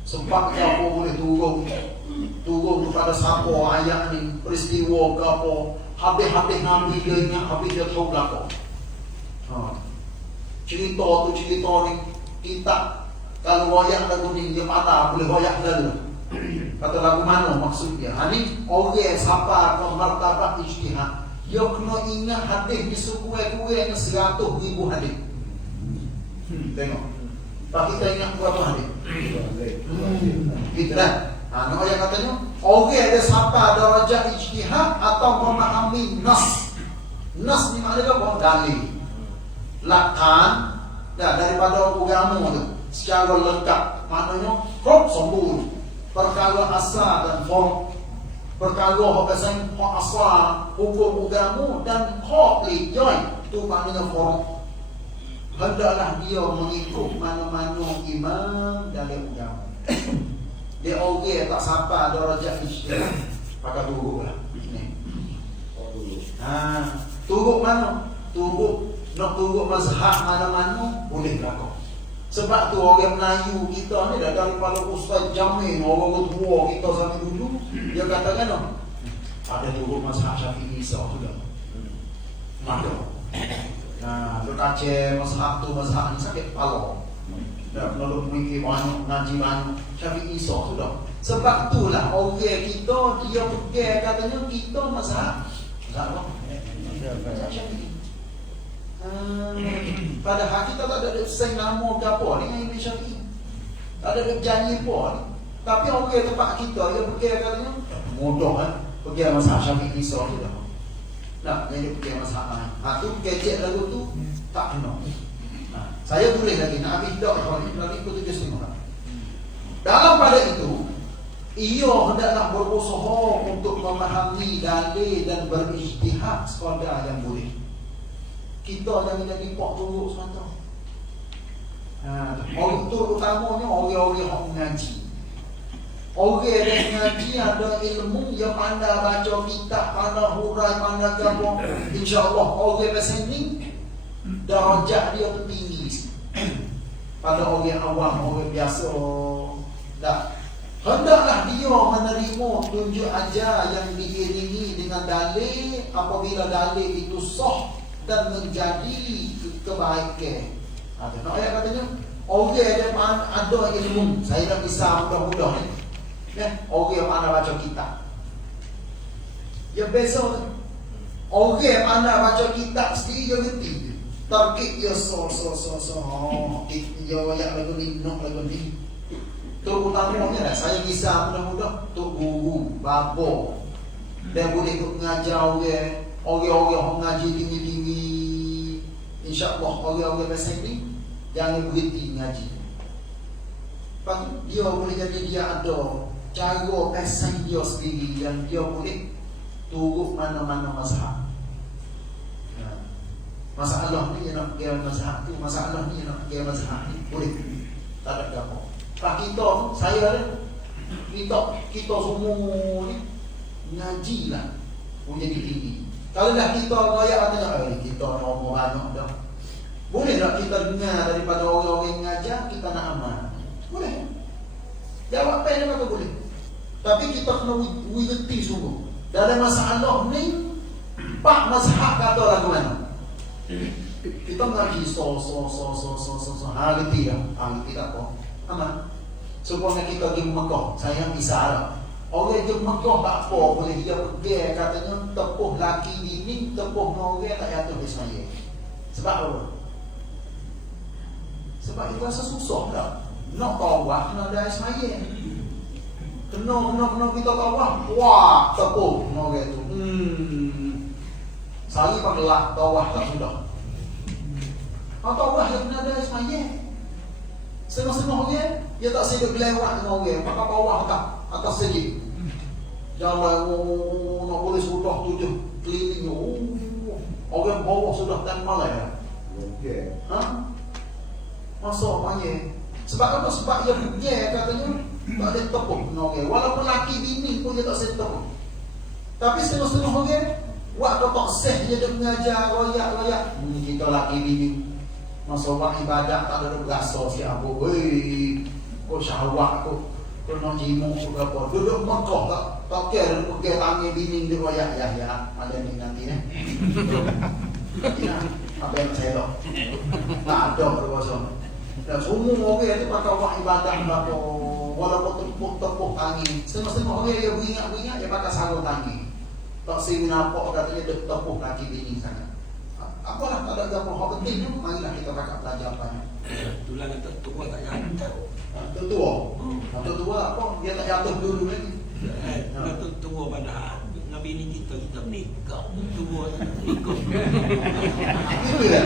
Sempat ke apa boleh turun kepada siapa ayat ni, peristiwa ke apa. Habis-habis ngambil dia ingat, habis dia tahu belakang. Cerita tu cerita ni kita kalau royak lagu ni dia patah boleh royak lalu. Kata lagu mana maksudnya? Ni orang siapa ke martabat ijtihad, dia kena ingat hadis ni sekurang-kurang 100,000 hadis. Tengok. Pak kita ingat berapa hadis? Kita dah. Nak ayat katanya orang ada siapa darjah ijtihad atau memahami nas. Nas ni maknanya apa? Dalil. Lakan daripada agama tu secara lengkap. Maknanya kop sempurna. Perkara asal dan farq. Perkara hak asal hukum agama dan hak lijai tu maknanya farq. hendaklah dia mengikut mana-mana imam dalam agama. Dia orang tak sampai darjah ijtihad, pakai turut lah. Ni. Turut mana? Turut nak turut mazhab mana-mana boleh berlaku. Sebab tu orang Melayu kita ni dah daripada Ustaz Jamil, orang tua kita zaman dulu, dia katakan ada turut mazhab Syafi'i Isa sudah. Ada. Dia kaca mazhab tu mazhab ni sakit kepala. Dah lalu mikir banyak, ngaji banyak, Syafi'i Isa sudah. Sebab itulah orang kita dia pegang katanya kita mazhab. Mazhab apa? Mazhab Syafi'i. Padahal kita tak ada sign nama ke apa ni dengan Imam Syafi'i. Tak ada berjanji pun. Tapi orang tempat kita dia pergi katanya mudah kan. Pergi mazhab Syafi'i Isa tu dah. Nah, yang dia pergi mazhab lain. Tu kecek lagu tu tak kena. Saya boleh lagi nak habis dak ni lagi pun 7.5. Dalam pada itu ia hendaklah berusaha untuk memahami dalil dan berijtihad sekadar yang boleh. Kita jangan jadi pok turut semata. Orang tu utamanya orang-orang yang mengaji. Orang yang mengaji ada ilmu, yang pandai baca kitab, pandai hurai, pandai gambar. InsyaAllah orang macam ni darjah dia tu tinggi pada orang awam, orang biasa. Tak. Hendaklah dia menerima tunjuk ajar yang diiringi dengan dalil apabila dalil itu sah dan menjadi kebaikan. Nak ayat katanya orang yang ada ilmu, saya dah bisa mudah-mudah ni. Orang yang pandai baca kitab. Ya biasa orang yang pandai baca kitab sendiri dia ngerti. Tarkib dia dia ayat lagu ni, nak lagu ni. Terutamanya saya bisa mudah-mudah untuk guru, babo. Dan boleh mengajar orang mengaji tinggi-tinggi. InsyaAllah orang-orang macam ni jangan berhenti mengaji. Lepas tu dia boleh jadi dia ada cara pesan dia sendiri yang dia boleh turut mana-mana mazhab. Masalah ni nak pergi mazhab tu, masalah ni nak pergi mazhab ni, boleh. Tak ada apa. Pak kita, saya kita semua ni ngajilah punya tinggi. Kalau dah kita raya tengok kita nombor banyak dah. Boleh tak kita dengar daripada orang-orang yang ngajar kita nak amal? Boleh. Jawab pen kata boleh. Tapi kita kena mengerti sungguh. Dalam masalah ni pak mazhab kata lagu mana? Kita ngaji ngerti dah. Ngerti tak apa. Amal. Supaya kita pergi Mekah, saya bisa Arab. Orang pergi Mekah tak apa, boleh dia pergi katanya tepuh laki bini, tepuh orang tak jatuh di saya. Sebab apa? Sebab itu rasa susah tak? Nak tawaf, nak ada saya. Kena kita tawaf, wah tepuh orang itu. Sari pakai lah, tawaf tak sudah. Kalau tawaf yang kena ada saya. Setengah-setengah orang, dia tak sedap lewat dengan orang, pakai bawah atas segi. Jalan nak boleh sudah 7 keliling. Orang bawah sudah tak malai ya. Okey. Masa panggil. Sebab apa? Sebab dia katanya tak ada tepuk dengan orang. Walaupun laki bini pun dia tak sedap tepuk. Tapi setengah-setengah orang, waktu tak seh dia mengajar royak-royak. Kita laki bini. Masa buat ibadat tak ada berasa siapa. Weh, kau syahwat kau nak jimu ke apa. Duduk Mekah tak kira pergi tangan bini dia royak. Ya, ada ni nanti apa yang saya tahu. Tak ada berasa. Dan semua orang itu pakai buat ibadat apa. Walaupun tepuk tangan. Setengah-setengah orang dia beringat dia pakai sarung tangan. Tak sini nampak katanya dia tepuk kaki bini sana. Apalah tak ada apa hal penting tu, marilah kita pakai belajar banyak. Itulah kata tua tak jatuh. Tua apa? Dia tak jatuh dulu lagi. Kata tua pada Nabi ni kita menikah. Tua ikut. Itu ya.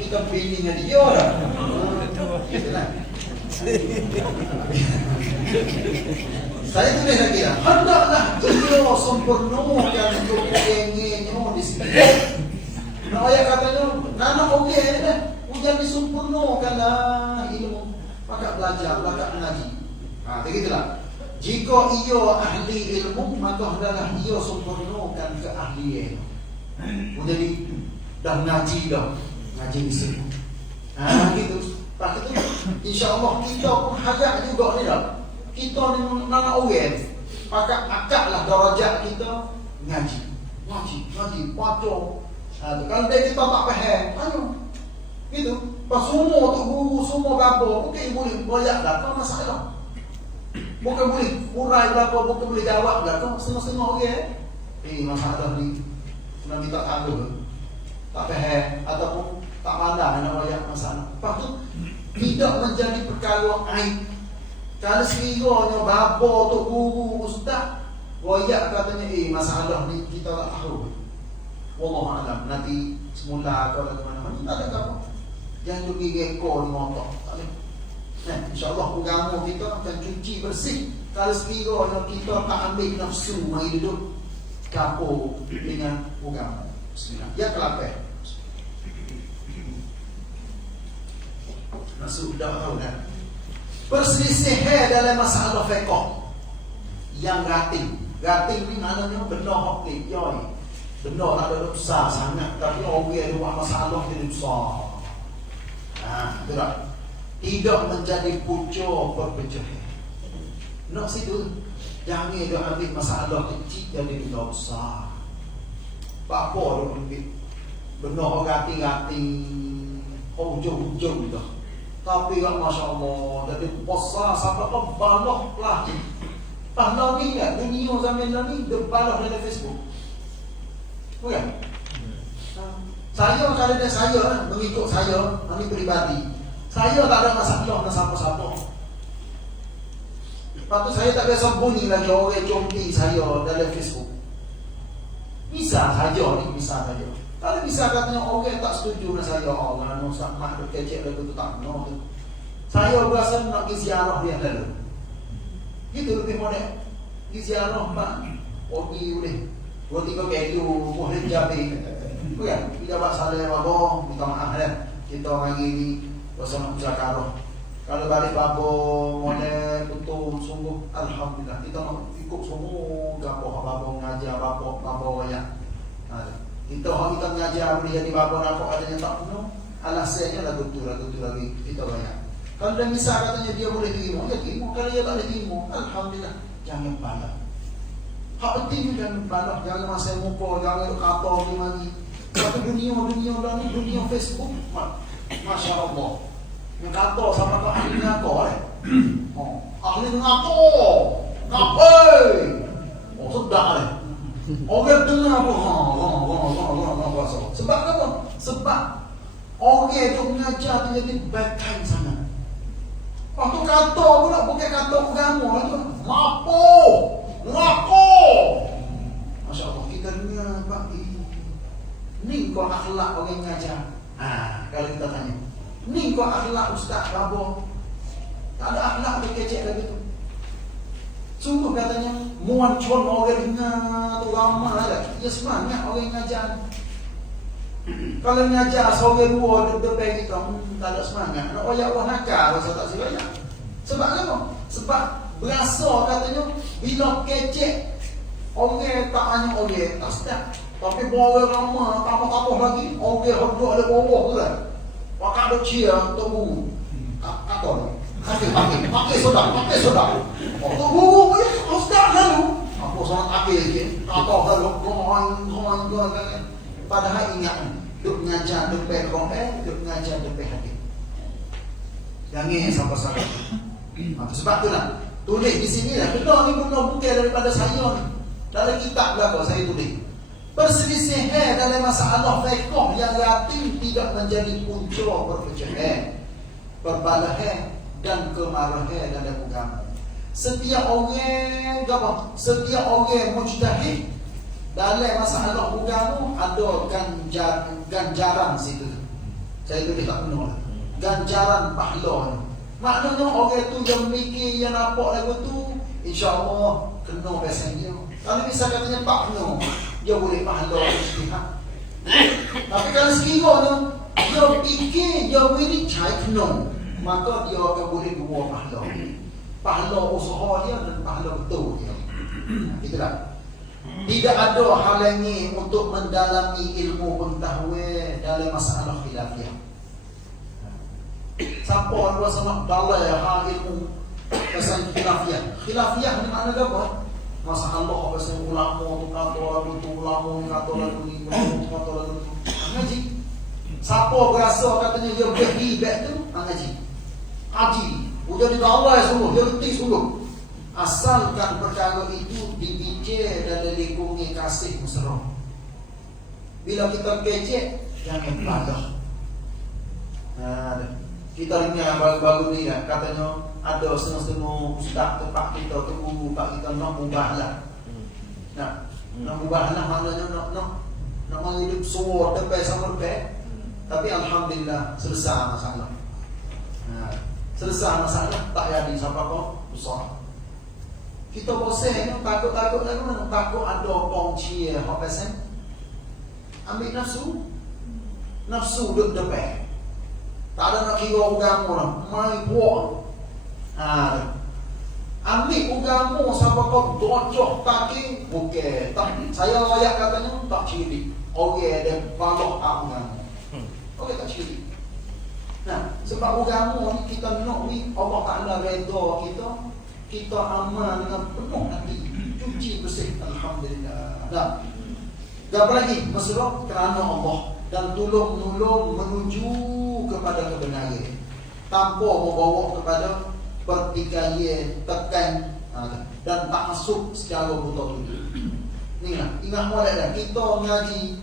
Kita bini dengan dia dah. Saya tulis lagi lah. Hendaklah dia sempurnakan kepinginnya di sini. Nah, ayat katanya, nana okey dah. Ujian disempurnakanlah ilmu. Maka belajar, maka mengaji. Begitulah. Jika ia ahli ilmu, maka hendaklah ia sempurnakan keahlian. Jadi dah ngaji dah, ngaji di sini. Gitu. Pak itu, insya-Allah kita pun harap juga ni dah. Kita ni nak orang, maka akaklah darajat kita ngaji, baca. Kalau dia kita tak faham, ayo, gitu. Pas semua tu guru semua berapa, bukan boleh banyak dah, tak masalah. Bukan boleh urai berapa, bukan boleh jawab dah, kan setengah-setengah orang. Masalah ni, nak minta tanggung, tak faham ataupun tak pandang nak banyak masalah. Lepas tu tidak menjadi perkara aib. Kalau sekiranya bapa tu guru ustaz royak katanya masalah ni kita tak tahu. Wallahu a'lam. Nanti semula kau lagi mana-mana tak ada apa. Jangan pergi rekod ni motor. Tak boleh. InsyaAllah agama kita akan cuci bersih. Kalau sekiranya kita tak ambil nafsu mari duduk kapur dengan agama. Bismillah. Ya kelapa. Masuk dah tahu dah. Perselisihan dalam masalah fiqh yang rating ni maknanya benda hak ni joy. Benda tak ada besar sangat tapi orang ada buat masalah jadi besar. Itulah. Tidak menjadi pucuk perpecahan. Nak situ jangan dia ambil masalah kecil jadi benda besar. Apa dia ambil benda rating-rating hujung-hujung dah. Tapi kan Masya Allah, jadi puasa sampai ke balah lah. Tahu ni kan, dunia zaman ni dia balah dalam Facebook. Bukan? Saya kalau dia saya mengikut saya, ini pribadi. Saya tak ada masalah dengan siapa-siapa. Lepas tu saya tak biasa bunyi lagi orang compi saya dalam Facebook. Bisa saja ni, bisa saja. Kalau bisa katanya orang tak setuju dengan saya, Allah nak sama ada kecek lagu tu tak no tu. Saya berasa nak pergi ziarah dia lalu. Gitu lebih model. Pergi ziarah Pak. Pergi boleh. 2-3 kali boleh jabe. Bukan? Kita buat salah babo, minta maaf dah. Kita hari ni bersama Jakarta. Kalau balik babo model betul sungguh alhamdulillah. Kita nak ikut semua gapo babo ngajar babo banyak. Kita orang kita mengajar boleh jadi bapa nampak adanya tak penuh. Alasannya lagu tu lagi kita banyak. Kalau dia misal katanya dia boleh terima, ya terima. Kalau dia tak boleh terima, alhamdulillah jangan balas. Hak penting jangan balas, jangan masa muka, jangan kata ni mari. Satu dunia dah ni dunia Facebook. Masya Allah. Yang kata sama kau ahli ngaco ahli ngaco. Ngapai. Sudah leh. Orang dengar apa? Sebab apa? Sebab orang tu mengajar tu jadi baikkan sangat. Waktu kata pula bukan kata agama tu. Ngapo. Masya Allah kita dengar Pak. Ni kau akhlak orang mengajar. Kalau kita tanya. Ni kau akhlak ustaz babo. Tak ada akhlak tu kecek lagi tu. Sungguh katanya muncul orang dengar tu ramai dah. Dia semangat orang ngajar. Kalau ngajar seorang dua depan kita tak ada semangat. Nak oyak wah nakal rasa tak sebanyak. Sebab apa? Sebab berasa katanya bila kecek orang tak hanya orang tak sedap. Tapi orang ramai tambah-tambah lagi orang hodok ada bawah tu lah. Pakak ada cia untuk guru. Kata ni. Pakai sodak. Untuk guru punya ustaz lalu. Apa sangat akhir lagi. Kata lalu kawan. Padahal ingat duk mengajar depan Quran, duk mengajar depan hadis. Jangan sampai-sampai. Sebab itulah tulis di sini lah. Benda ni benda bukan daripada saya ni. Dalam kitab belakang saya tulis. Perselisihan dalam masalah fiqh yang rating tidak menjadi punca perpecahan, perbalahan dan kemarahan dalam agama. Setiap orang mujtahid dalam masalah agama ada ganjaran situ. Saya tulis tak benar. Ganjaran pahala. Maknanya orang tu yang mikir yang nampak lagu tu InsyaAllah kena pesen dia. Kalau bisa katanya tak kena, dia boleh pahala istihad. Tapi kalau sekiranya dia fikir dia boleh cari kena, maka dia akan boleh dua pahala. Pahala usaha dia dan pahala betul dia. Itulah. Tidak ada halangi untuk mendalami ilmu pengetahuan dalam masalah khilafiyah. Siapa orang rasa nak dalam ilmu pasal khilafiyah? Khilafiyah ni mana apa? Masalah pasal ulama tu kata lagu tu, ulama ni kata lagu ni, ulama kata lagu tu. Ngaji. Siapa berasa katanya dia berhibah tu? Ngaji. Haji. Udah di bawah semua, dia reti semua. Asalkan perkara itu dibincang dan dilingkungi kasih mesra. Bila kita kecek, jangan badah. Kita ingat baru-baru ni kan, katanya ada setengah-setengah ustaz tempat kita tunggu pak kita nak mubahlah. Nak mubahlah maknanya nak menghidup suara depan sama depan. Tapi alhamdulillah selesai masalah. Selesai masalah tak jadi siapa pun besar. Kita bosan takut-takut lagi mana? Takut ada pongci hak pasal ambil nafsu duduk depan. Tak ada nak kira agama dah. Mai buat. Ambil agama sampai kau docok kaki bukan. Tak saya ayat katanya tak ciri. Orang ada balok agama. Okey tak ciri. Nah, sebab agama ni kita nak ni Allah Taala redha kita amal dengan penuh hati, cuci bersih, alhamdulillah. Dah. Apa lagi? Mesra kerana Allah dan tolong-menolong menuju kepada kebenaran tanpa membawa kepada pertikaian, tekan dan taksub secara buta-buta. Ni lah, ingat molek dah. Kita ngaji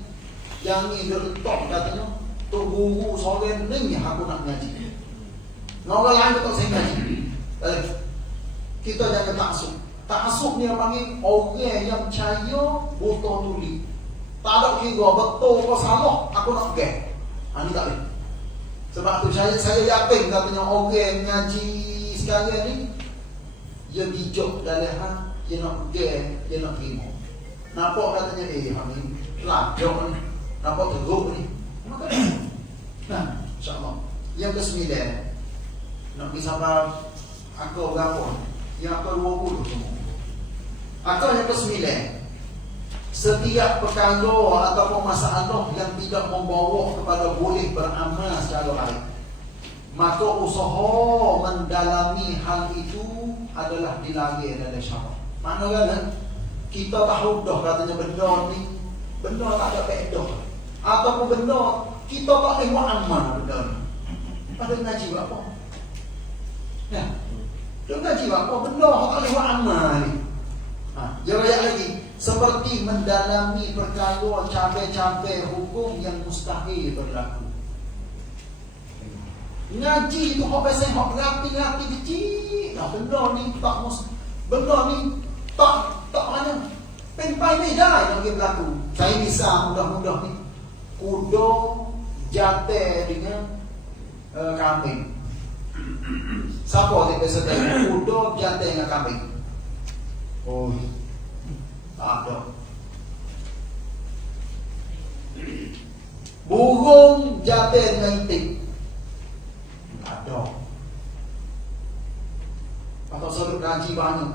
yang ni dia letak katanya tu guru seorang ni aku nak ngaji. Orang lain tak saya ngaji. Kita jangan taksub. Taksub ni yang panggil orang yang percaya buta tuli. Tak ada kira betul ke salah, aku nak pegang. Ini tak boleh. Sebab tu saya yakin katanya orang ngaji sekarang ni dia bijak dalam dia nak pegang, dia nak terima. Nampak katanya ni pelajar ni. Nampak teruk ni. Maka nah, insya-Allah. Yang ke-9 nak pergi sampai akal berapa? Yang akal 20 semua. Akal yang ke-9, setiap perkara ataupun masalah yang tidak membawa kepada boleh beramal secara baik, maka usaha mendalami hal itu adalah dilarang dalam syarak. Maknanya kita tahu dah katanya benda tak ada faedah, ataupun benda kita tak boleh buat amal benda ni. Pada ngaji buat apa? Ya. Dia ngaji buat apa? Benda tak boleh buat amal ni. Dia ayat lagi, seperti mendalami perkara cabai-cabai hukum yang mustahil berlaku. Ngaji tu hak pasal hak berarti kecil. Nah, benda ni tak mana. Penpai beda yang berlaku. Saya bisa mudah-mudah ni kuda jatuh dengan kambing. Siapa yang biasa tanya kuda jatuh dengan kambing? Oh, tak ada. Burung jatuh dengan itik? Tak ada. Atau selalu ngaji banyak.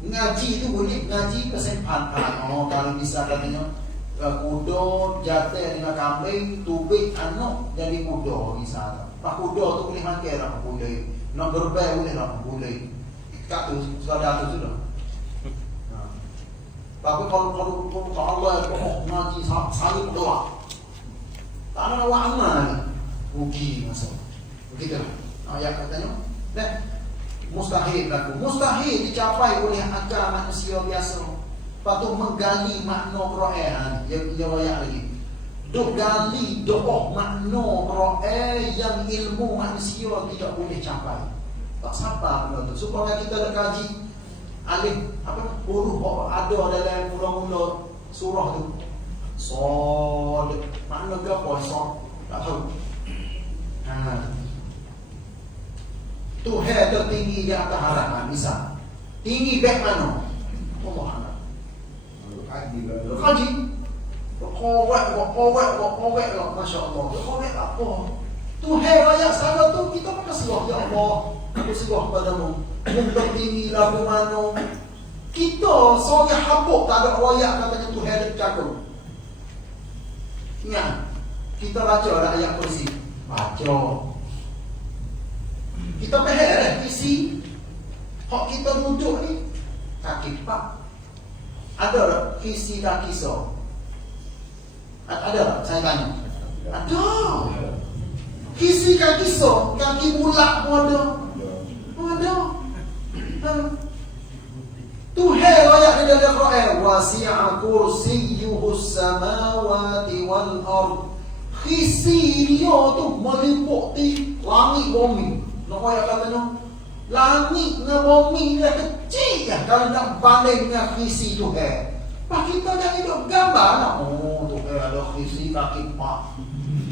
Ngaji itu boleh ngaji kesempat. Oh, kalau bisa katanya kuda jatuh dengan kambing, tubik anak jadi kuda misalnya. Pak kuda tu boleh makan lah, boleh. Nak berbel boleh lah, boleh. Ikat tu sudah tu sudah. Tapi kalau Allah ngaji saya berdoa, tak ada awak amal rugi masa. Begitulah. Ayat katanya, mustahil berlaku. Mustahil dicapai oleh akal manusia biasa. Patut menggali makna Quran. Dia ayat lagi. Duk gali doa makna Quran yang ilmu manusia tidak boleh capai. Tak sabar benda tu. Supaya kita dah kaji alif huruf ada dalam mula-mula surah tu. Sad. Makna ke apa sad? Tak tahu. Tuhan tertinggi di atas harapan bisa. Tinggi beg mana? Allah Alam. Kalau kaji lah. Kaji. Korek lah. Masya Allah. Korek apa? Tuhan rakyat sana tu kita pakai serah. Ya Allah, aku serah padamu. Untuk tinggi lagu mana? Kita seorang habuk tak ada rakyat katanya Tuhan ada cakap. Ingat, kita baca ada ayat kursi. Baca. Kita faham isi. Hak kita duduk ni kaki pak. Ada tak isi kaki so? Ada tak? Saya tanya. Ada. Isi kaki so, kaki bulat pun ada. Ada. Tuhan ayat di dalam Quran, wasi'a kursiyyuhu samawati wal ard. Isi dia tu meliputi langit bumi. Nak ayat katanya, langit dengan bumi dia kecil ya kalau nak banding dengan isi Tuhan. Pak kita dah hidup gambar lah. Oh, Tuhan ada isi kaki pak.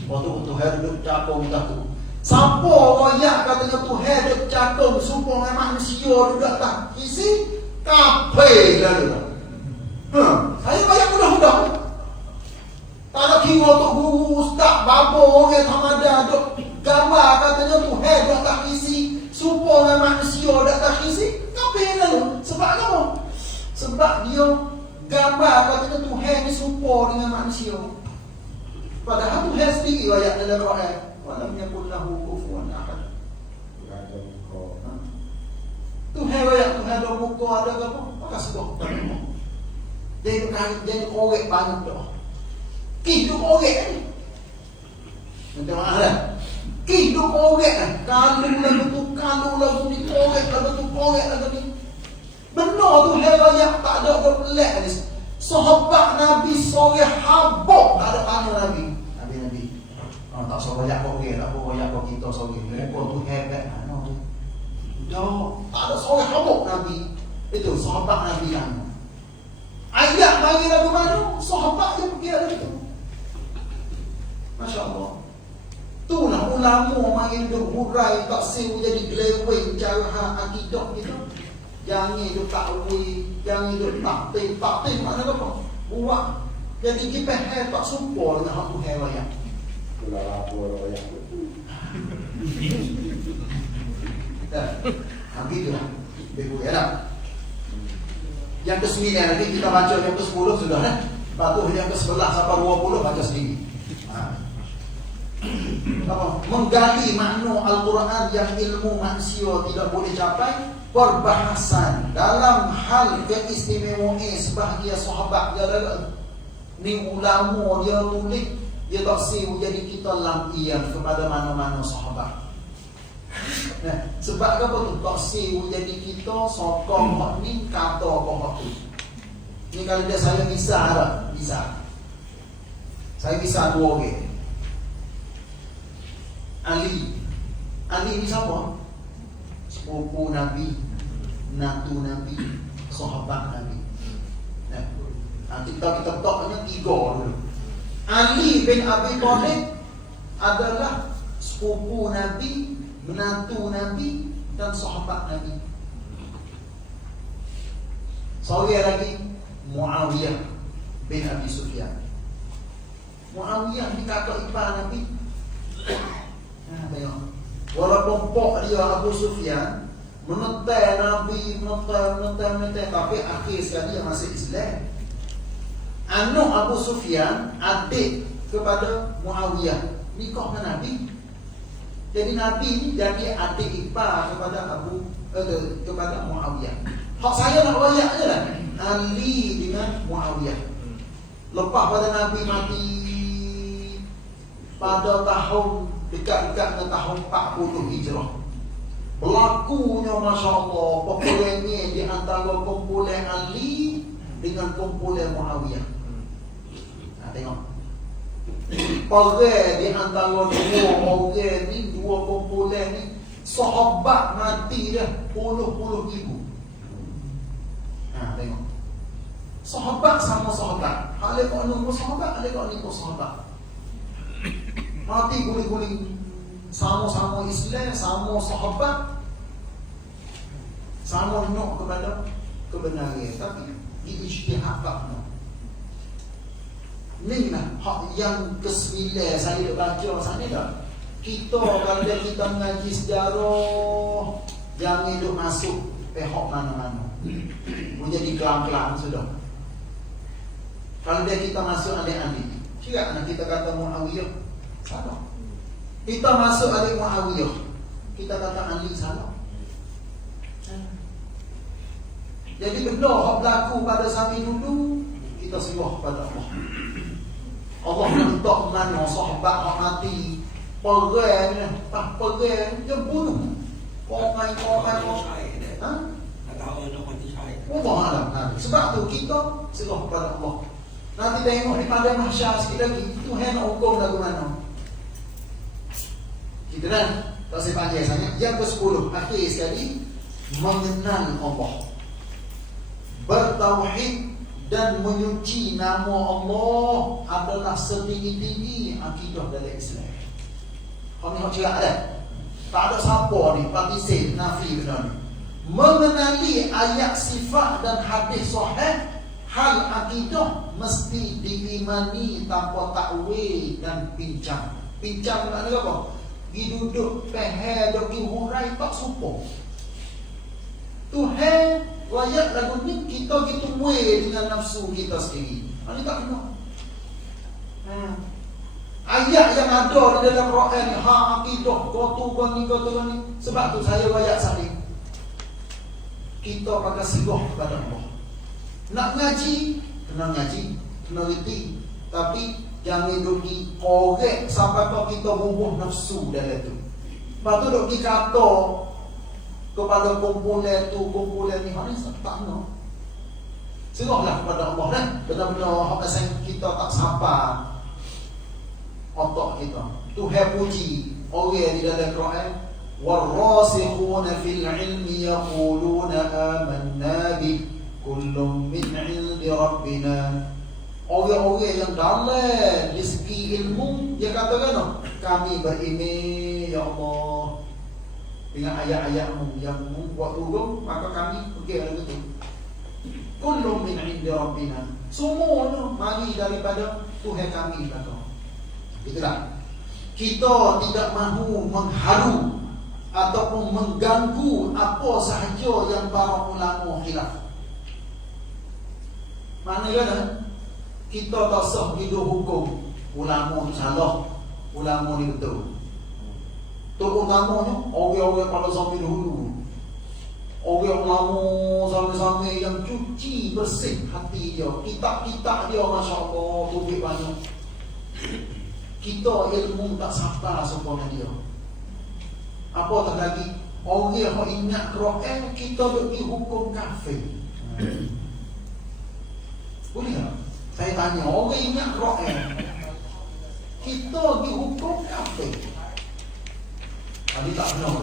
Waktu Tuhan duduk cakung dah tu. Siapa royak katanya Tuhan duduk cakung supaya manusia duduk tak isi kape lalu. Saya banyak mudah-mudah. Tak ada kira untuk guru ustaz babo orang tamada duduk gambar katanya Tuhan duduk tak isi supaya manusia duduk tak isi kape lalu. Sebab apa? Sebab dia gambar katanya Tuhan ni serupa dengan manusia. Padahal Tuhan sendiri ayat dalam Quran, walam yakul lahu kufuwan ahad. Tuhan ayat Tuhan ada muka ada apa? Maka sebab dia korek banyak dah. Hidup korek ni. Nanti mana? Hidup korek ni. Kalau lagu ni korek lagu ni. Benar Tuhan ayat tak ada pelik ni. Sahabat Nabi sore habuk tak ada panggil Nabi. Tak sore Yaakob ke, tak sore Yaakob kita sore. Muka tu hebat mana tu. Dah, tak ada sore habuk Nabi. Itu sahabat Nabi yang ayat panggil lagu mana? Sahabat dia pergi ada itu. Masya Allah. Itulah ulama main berhurai tak siu jadi geleweng cara akidah kita. Jangan hidup takwil, jangan hidup taktim mana apa? Buat jadi kita tak sumpah dengan hak Tuhan raya. Itulah lapor raya. Begitulah. Begitu ya. Yang ke-9 lagi kita baca yang ke-10 sudah kan? Lepas yang ke-11 sampai 20 baca sendiri. Menggali makna Al-Quran yang ilmu manusia tidak boleh capai. Perbahasan dalam hal keistimewaan sebahagia sahabat dia ada ni ulama dia tulis dia tak siu jadi kita lampian kepada mana-mana sahabat. Sebab apa tu tak siu jadi kita sokong hak ni kata hak tu. Ni kalau dia saya bisa. Saya bisa dua orang. Ali ni siapa? Sepupu Nabi, natu Nabi, sahabat Nabi. Kita letaknya 3 dulu. Ali bin Abi Thalib adalah sepupu Nabi, menantu Nabi dan sahabat Nabi. Seorang lagi Muawiyah bin Abi Sufyan. Muawiyah ni kakak ipar Nabi. Tengok. Walaupun pok dia Abu Sufyan menentang Nabi, menentang, tapi akhir sekali dia masih Islam. Anak Abu Sufyan adik kepada Muawiyah, nikah dengan Nabi. Jadi Nabi ni jadi adik ipar kepada Muawiyah. Hak saya nak wayak je lah. Ali dengan Muawiyah. Lepas pada Nabi mati pada tahun dekat-dekat dengan tahun 40 Hijrah. Berlakunya Masya Allah peperangan di antara kumpulan Ali dengan kumpulan Muawiyah. Tengok. Perang di antara dua orang ni, dua kumpulan ni, sahabat mati dah puluh-puluh ribu. Tengok. Sahabat sama sahabat. Ada kau nombor sahabat, ada kau nombor sahabat. Mati guling-guling. Sama-sama Islam, sama sahabat. sama nok kepada kebenaran, tapi diijtihad tak nok. Ni lah hak yang ke-9 saya baca sana dah. Kita kalau kita mengaji sejarah, jangan duk masuk pihak mana-mana. Menjadi kelam-kelam sudah. Kalau kita masuk adik-adik, siap nak kita kata Muawiyah salah. Kita masuk adik Muawiyah, kita kata Ali salah. Jadi benda hak berlaku pada sahabat dulu, kita serah pada Allah. Allah menentuk mana sahabat hak mati, perang, tak perang, dia bunuh. Orang. Ha? Allah Alam. Sebab tu kita serah pada Allah. Nanti tengok di pada mahsyar sikit lagi, Tuhan nak hukum lagu mana. Kita dah tak saya panjang sangat. Yang ke-10 akhir sekali, mengenal Allah, bertauhid dan menyuci nama Allah adalah setinggi-tinggi akidah dalam Islam. Kami nak cerak dah. Tak ada siapa ni partisip nafi benda ni. Mengenali ayat sifat dan hadis sahih, hal akidah mesti diimani tanpa takwil dan pincang. Pincang maknanya apa? Gi duduk pehe dok gi hurai tak supo. Tuhan rakyat lagu ni kita gitu muai dengan nafsu kita sendiri. Ini tak kena. Ayat yang ada di dalam Quran ni, akidah, gotu ni. Sebab tu saya rakyat saling. Kita pakai sigah kepada Allah. Nak ngaji, kena reti. Tapi jangan duk korek sampai kita bubuh nafsu dalam tu. Lepas tu duk dikata kepada kumpulan tu, kumpulan ni, ni tak kena. Serahlah kepada Allah kan. Benar-benar hak asal kita tak sabar otak kita. Tuhan puji orang di dalam Quran, warasikhuna fil ilmi yaquluna amanna bi kullum min 'indi rabbina. Orang-orang yang dalam di segi ilmu, dia katakan kami beriman ya Allah dengan ayat-ayatmu yang membuat turun, maka kami pergi dalam itu. Kullum min 'indi rabbina. Semuanya mari daripada Tuhan kami kata. Itulah. Kita tidak mahu mengharu ataupun mengganggu apa sahaja yang para ulama khilaf. Maknanya kita tak sah hidup hukum ulama ni salah, ulama ni betul. Terutamanya orang-orang pada zaman dahulu, orang ulama zaman-zaman yang cuci bersih hati dia, kitab-kitab dia masya-Allah lebih banyak. Kita ilmu tak sabar sempurna dia. Apa tak lagi? Orang yang ingat Quran, kita bagi hukum kafir. Boleh tak? Saya tanya, orang ingat Quran, kita bagi hukum kafir. Tadi tak benar.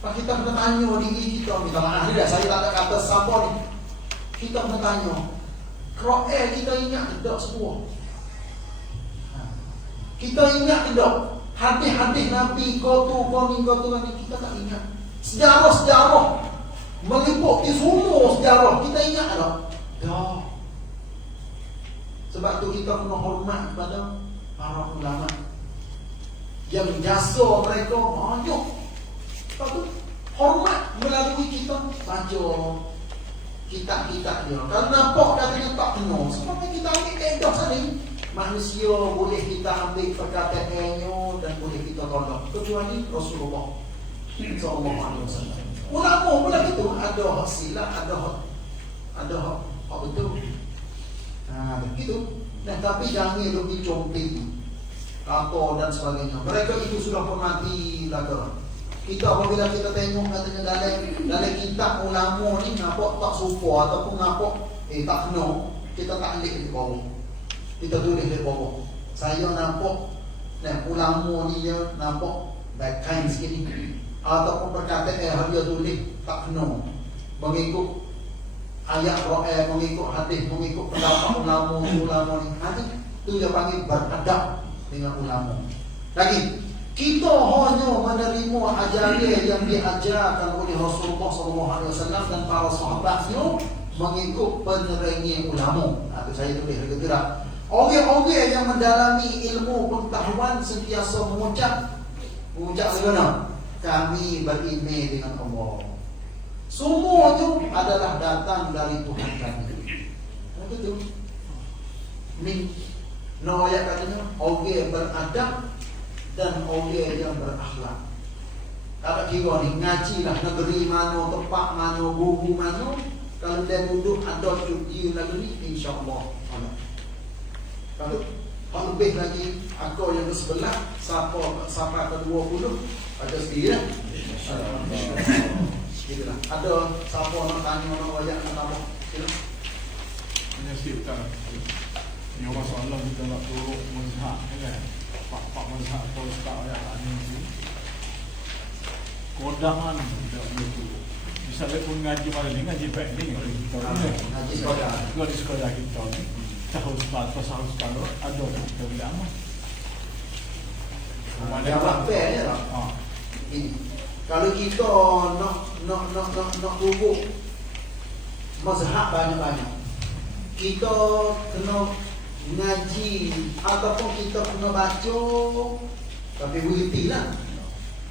Pak kita kena tanya diri kita, minta maaf ni dah, saya tak ada kata siapa ni. Kita kena tanya, Quran kita ingat tak semua? Kita ingat tidak hadis-hadis Nabi kotu ni kita tak ingat. Sejarah-sejarah meliputi semua sejarah kita ingat tak? Dah. Sebab tu kita kena hormat kepada para ulama yang jasa mereka banyak. Sebab tu hormat melalui kita baca kitab-kitab dia. Kalau nampak katanya tak kena, sebab kita ambil edah sana. Manusia boleh kita ambil perkataannya dan boleh kita tolak, kecuali Rasulullah sallallahu alaihi wasallam. Ulama pula gitu, ada hak silap, ada hak betul. Begitu. Dan tapi jangan lebih compi kata dan sebagainya. Mereka itu sudah mati laga. Kita apabila kita tengok katanya dalam kitab ulama ni nampak tak serupa ataupun nampak tak kena, kita tak alik di bawah. Kita tulis di bawah. Saya nampak ulama ni dia nampak baik-baik sikit ni. Ataupun perkataan dia tulis tak kena, mengikut ayat Quran, mengikut hadis, mengikut pendapat ulama ni. Nanti tu dia panggil beradab dengan ulama. Lagi Kita hanya menerima ajaran yang diajarkan oleh Rasulullah SAW dan para sahabatnya mengikut penerangan ulama. Itu saya tulis lagi tidak. Orang-orang yang mendalami ilmu pengetahuan sentiasa mengucap bagaimana? Kami beriman dengan Allah. Semuanya adalah datang dari Tuhan kami. Betul. Ni ayat katanya orang beradab dan orang yang berakhlak. Kalau kira ni ngaji lah negeri mana, tempat mana, guru mana, kalau dia duduk ada cuti negeri, insya-Allah. Kalau lebih lagi aku yang sebelah, siapa ke-20 ada sendiri lah. Gitulah. Ada siapa nak tanya nak wajak nak tambah. Silakan. Ini kita ni masalah kita nak turun mazhab kan. Pak mazhab kalau tak ayat ini. Kodangan tak boleh turun. Misalnya pun ngaji malam ni ngaji pending oleh kita ni. Ngaji sekolah. Kalau di sekolah kita ni tahun kalau ada kita boleh amal. Ada apa ya tak? Ini. Kalau kita nak hubung mazhab banyak-banyak, kita kena ngaji ataupun kita kena baca, tapi berhenti lah.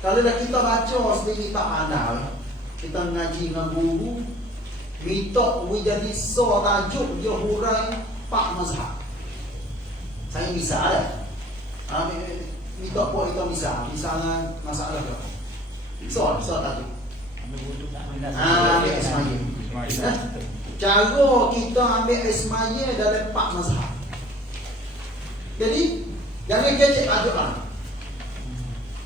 Kalau dah kita baca sendiri tak pandai, kita ngaji dengan guru, minta jadi so tajuk dia hurai pak mazhab. Saya bisa ada. Minta pun kita bisa. Misalnya masalah apa? Soal tajuk. Ambil Ismail. Cara kita ambil Ismail dari pak mazhab. Jadi jangan kecek tajuk lah.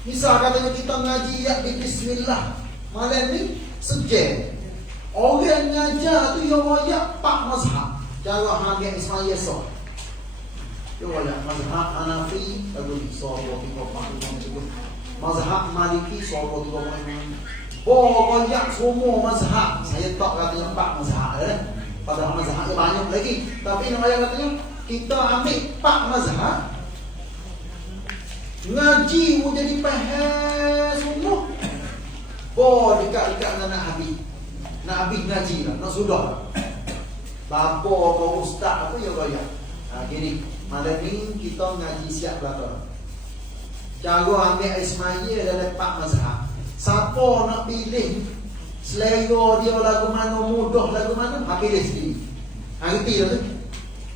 Misal katanya kita ngaji ya di Bismillah, malam ni sejak orang ngajar tu yang royak pak mazhab. Cara ambil Ismail so. Dia royak mazhab Hanafi lagu ni so 3 mazhab Maliki so 3 royak semua mazhab. Saya tak katanya pak mazhab padahal mazhab banyak lagi. Tapi nak katanya kita ambil pak mazhab, ngaji mau jadi pahal semua. Dekat-dekat nak habis. Nak habis ngaji lah, nak sudah. Bapa kau ustaz apa yang royak. Gini, malam ni kita ngaji siap belakang. Cara ambil Ismail dari pak mazhab. Siapa nak pilih selera dia lagu mana, mudah lagu mana, pilih sendiri. Ngerti tak tu?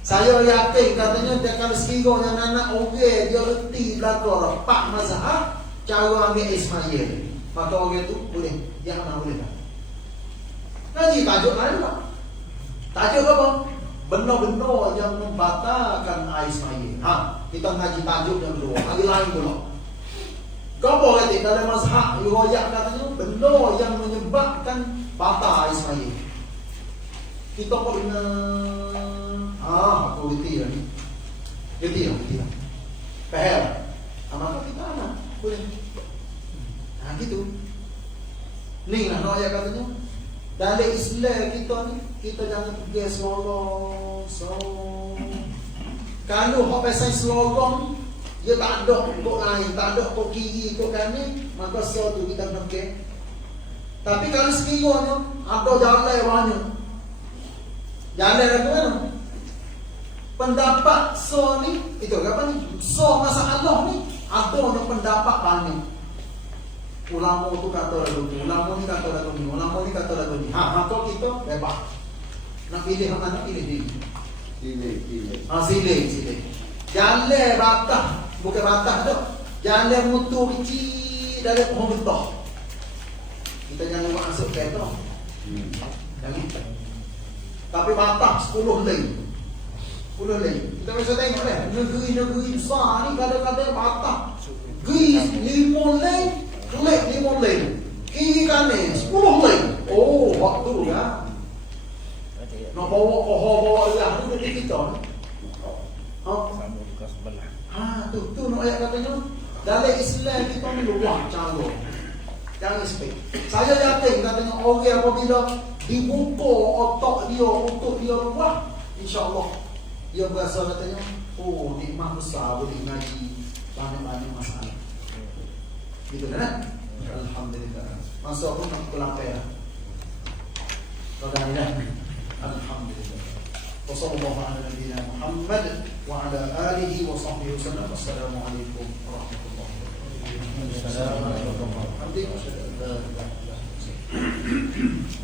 Saya yakin katanya dia kalau sekiranya anak orang dia reti belakang pak mazhab, cara ambil Ismail, maka orang tu boleh, yang mana boleh tak? Ngaji tajuk lain tak? Tajuk apa? Benar-benar yang membatalkan Ismail. Kita ngaji tajuk yang kedua, hari lain pula. Kau kata dalam mazhab riwayat katanya benda yang menyebabkan batal Ismail. Kita pernah aku reti lah ni. Reti lah. Faham? Maka kita anak boleh. Gitu. Ni lah riwayat katanya. Dalam Islam kita ni, kita jangan pergi selorong. Kalau hak pasal selorong, dia tak ada kok lain, tak ada kok kiri, kok kanan, maka so tu kita kena pergi. Tapi kalau sekiranya ada jalan banyak, jalan ke mana? Pendapat so ni, itu apa ni? So masalah ni, ada pendapat banyak. Ulama tu kata lagu ni, ulama ni kata lagu ni, ulama ni kata lagu ni. Maka kita bebas. Nak pilih mana, pilih ni. Silih. Jalan batah, bukan batah tu. Jalan mutu kecil dari pohon getah. Kita jangan masuk ke tu. Jangan. Tapi batah 10 lane. 10 lane. Kita bisa tengok deh, negeri-negeri besar ni kadang-kadang batah. Gris 5 lane. Kelik 5 lane. Kiri kanan 10 lane. Oh, waktu ya. Nak bawa lah tu jadi kita. Tu nak ayat katanya dalam Islam kita ni luar cara. Jangan spek. Saya yakin katanya orang apabila dibuka otak dia untuk dia luar, insya-Allah dia berasa katanya nikmat besar boleh ngaji banyak-banyak masalah. Gitu kan? Alhamdulillah. Masuk pun aku lapar. Alhamdulillah. Alhamdulillah. Wassallallahu ala nabiyyina Muhammad wa ala alihi wa sahbihi wasallam. Wassalamualaikum warahmatullahi wabarakatuh. Assalamualaikum warahmatullahi wabarakatuh.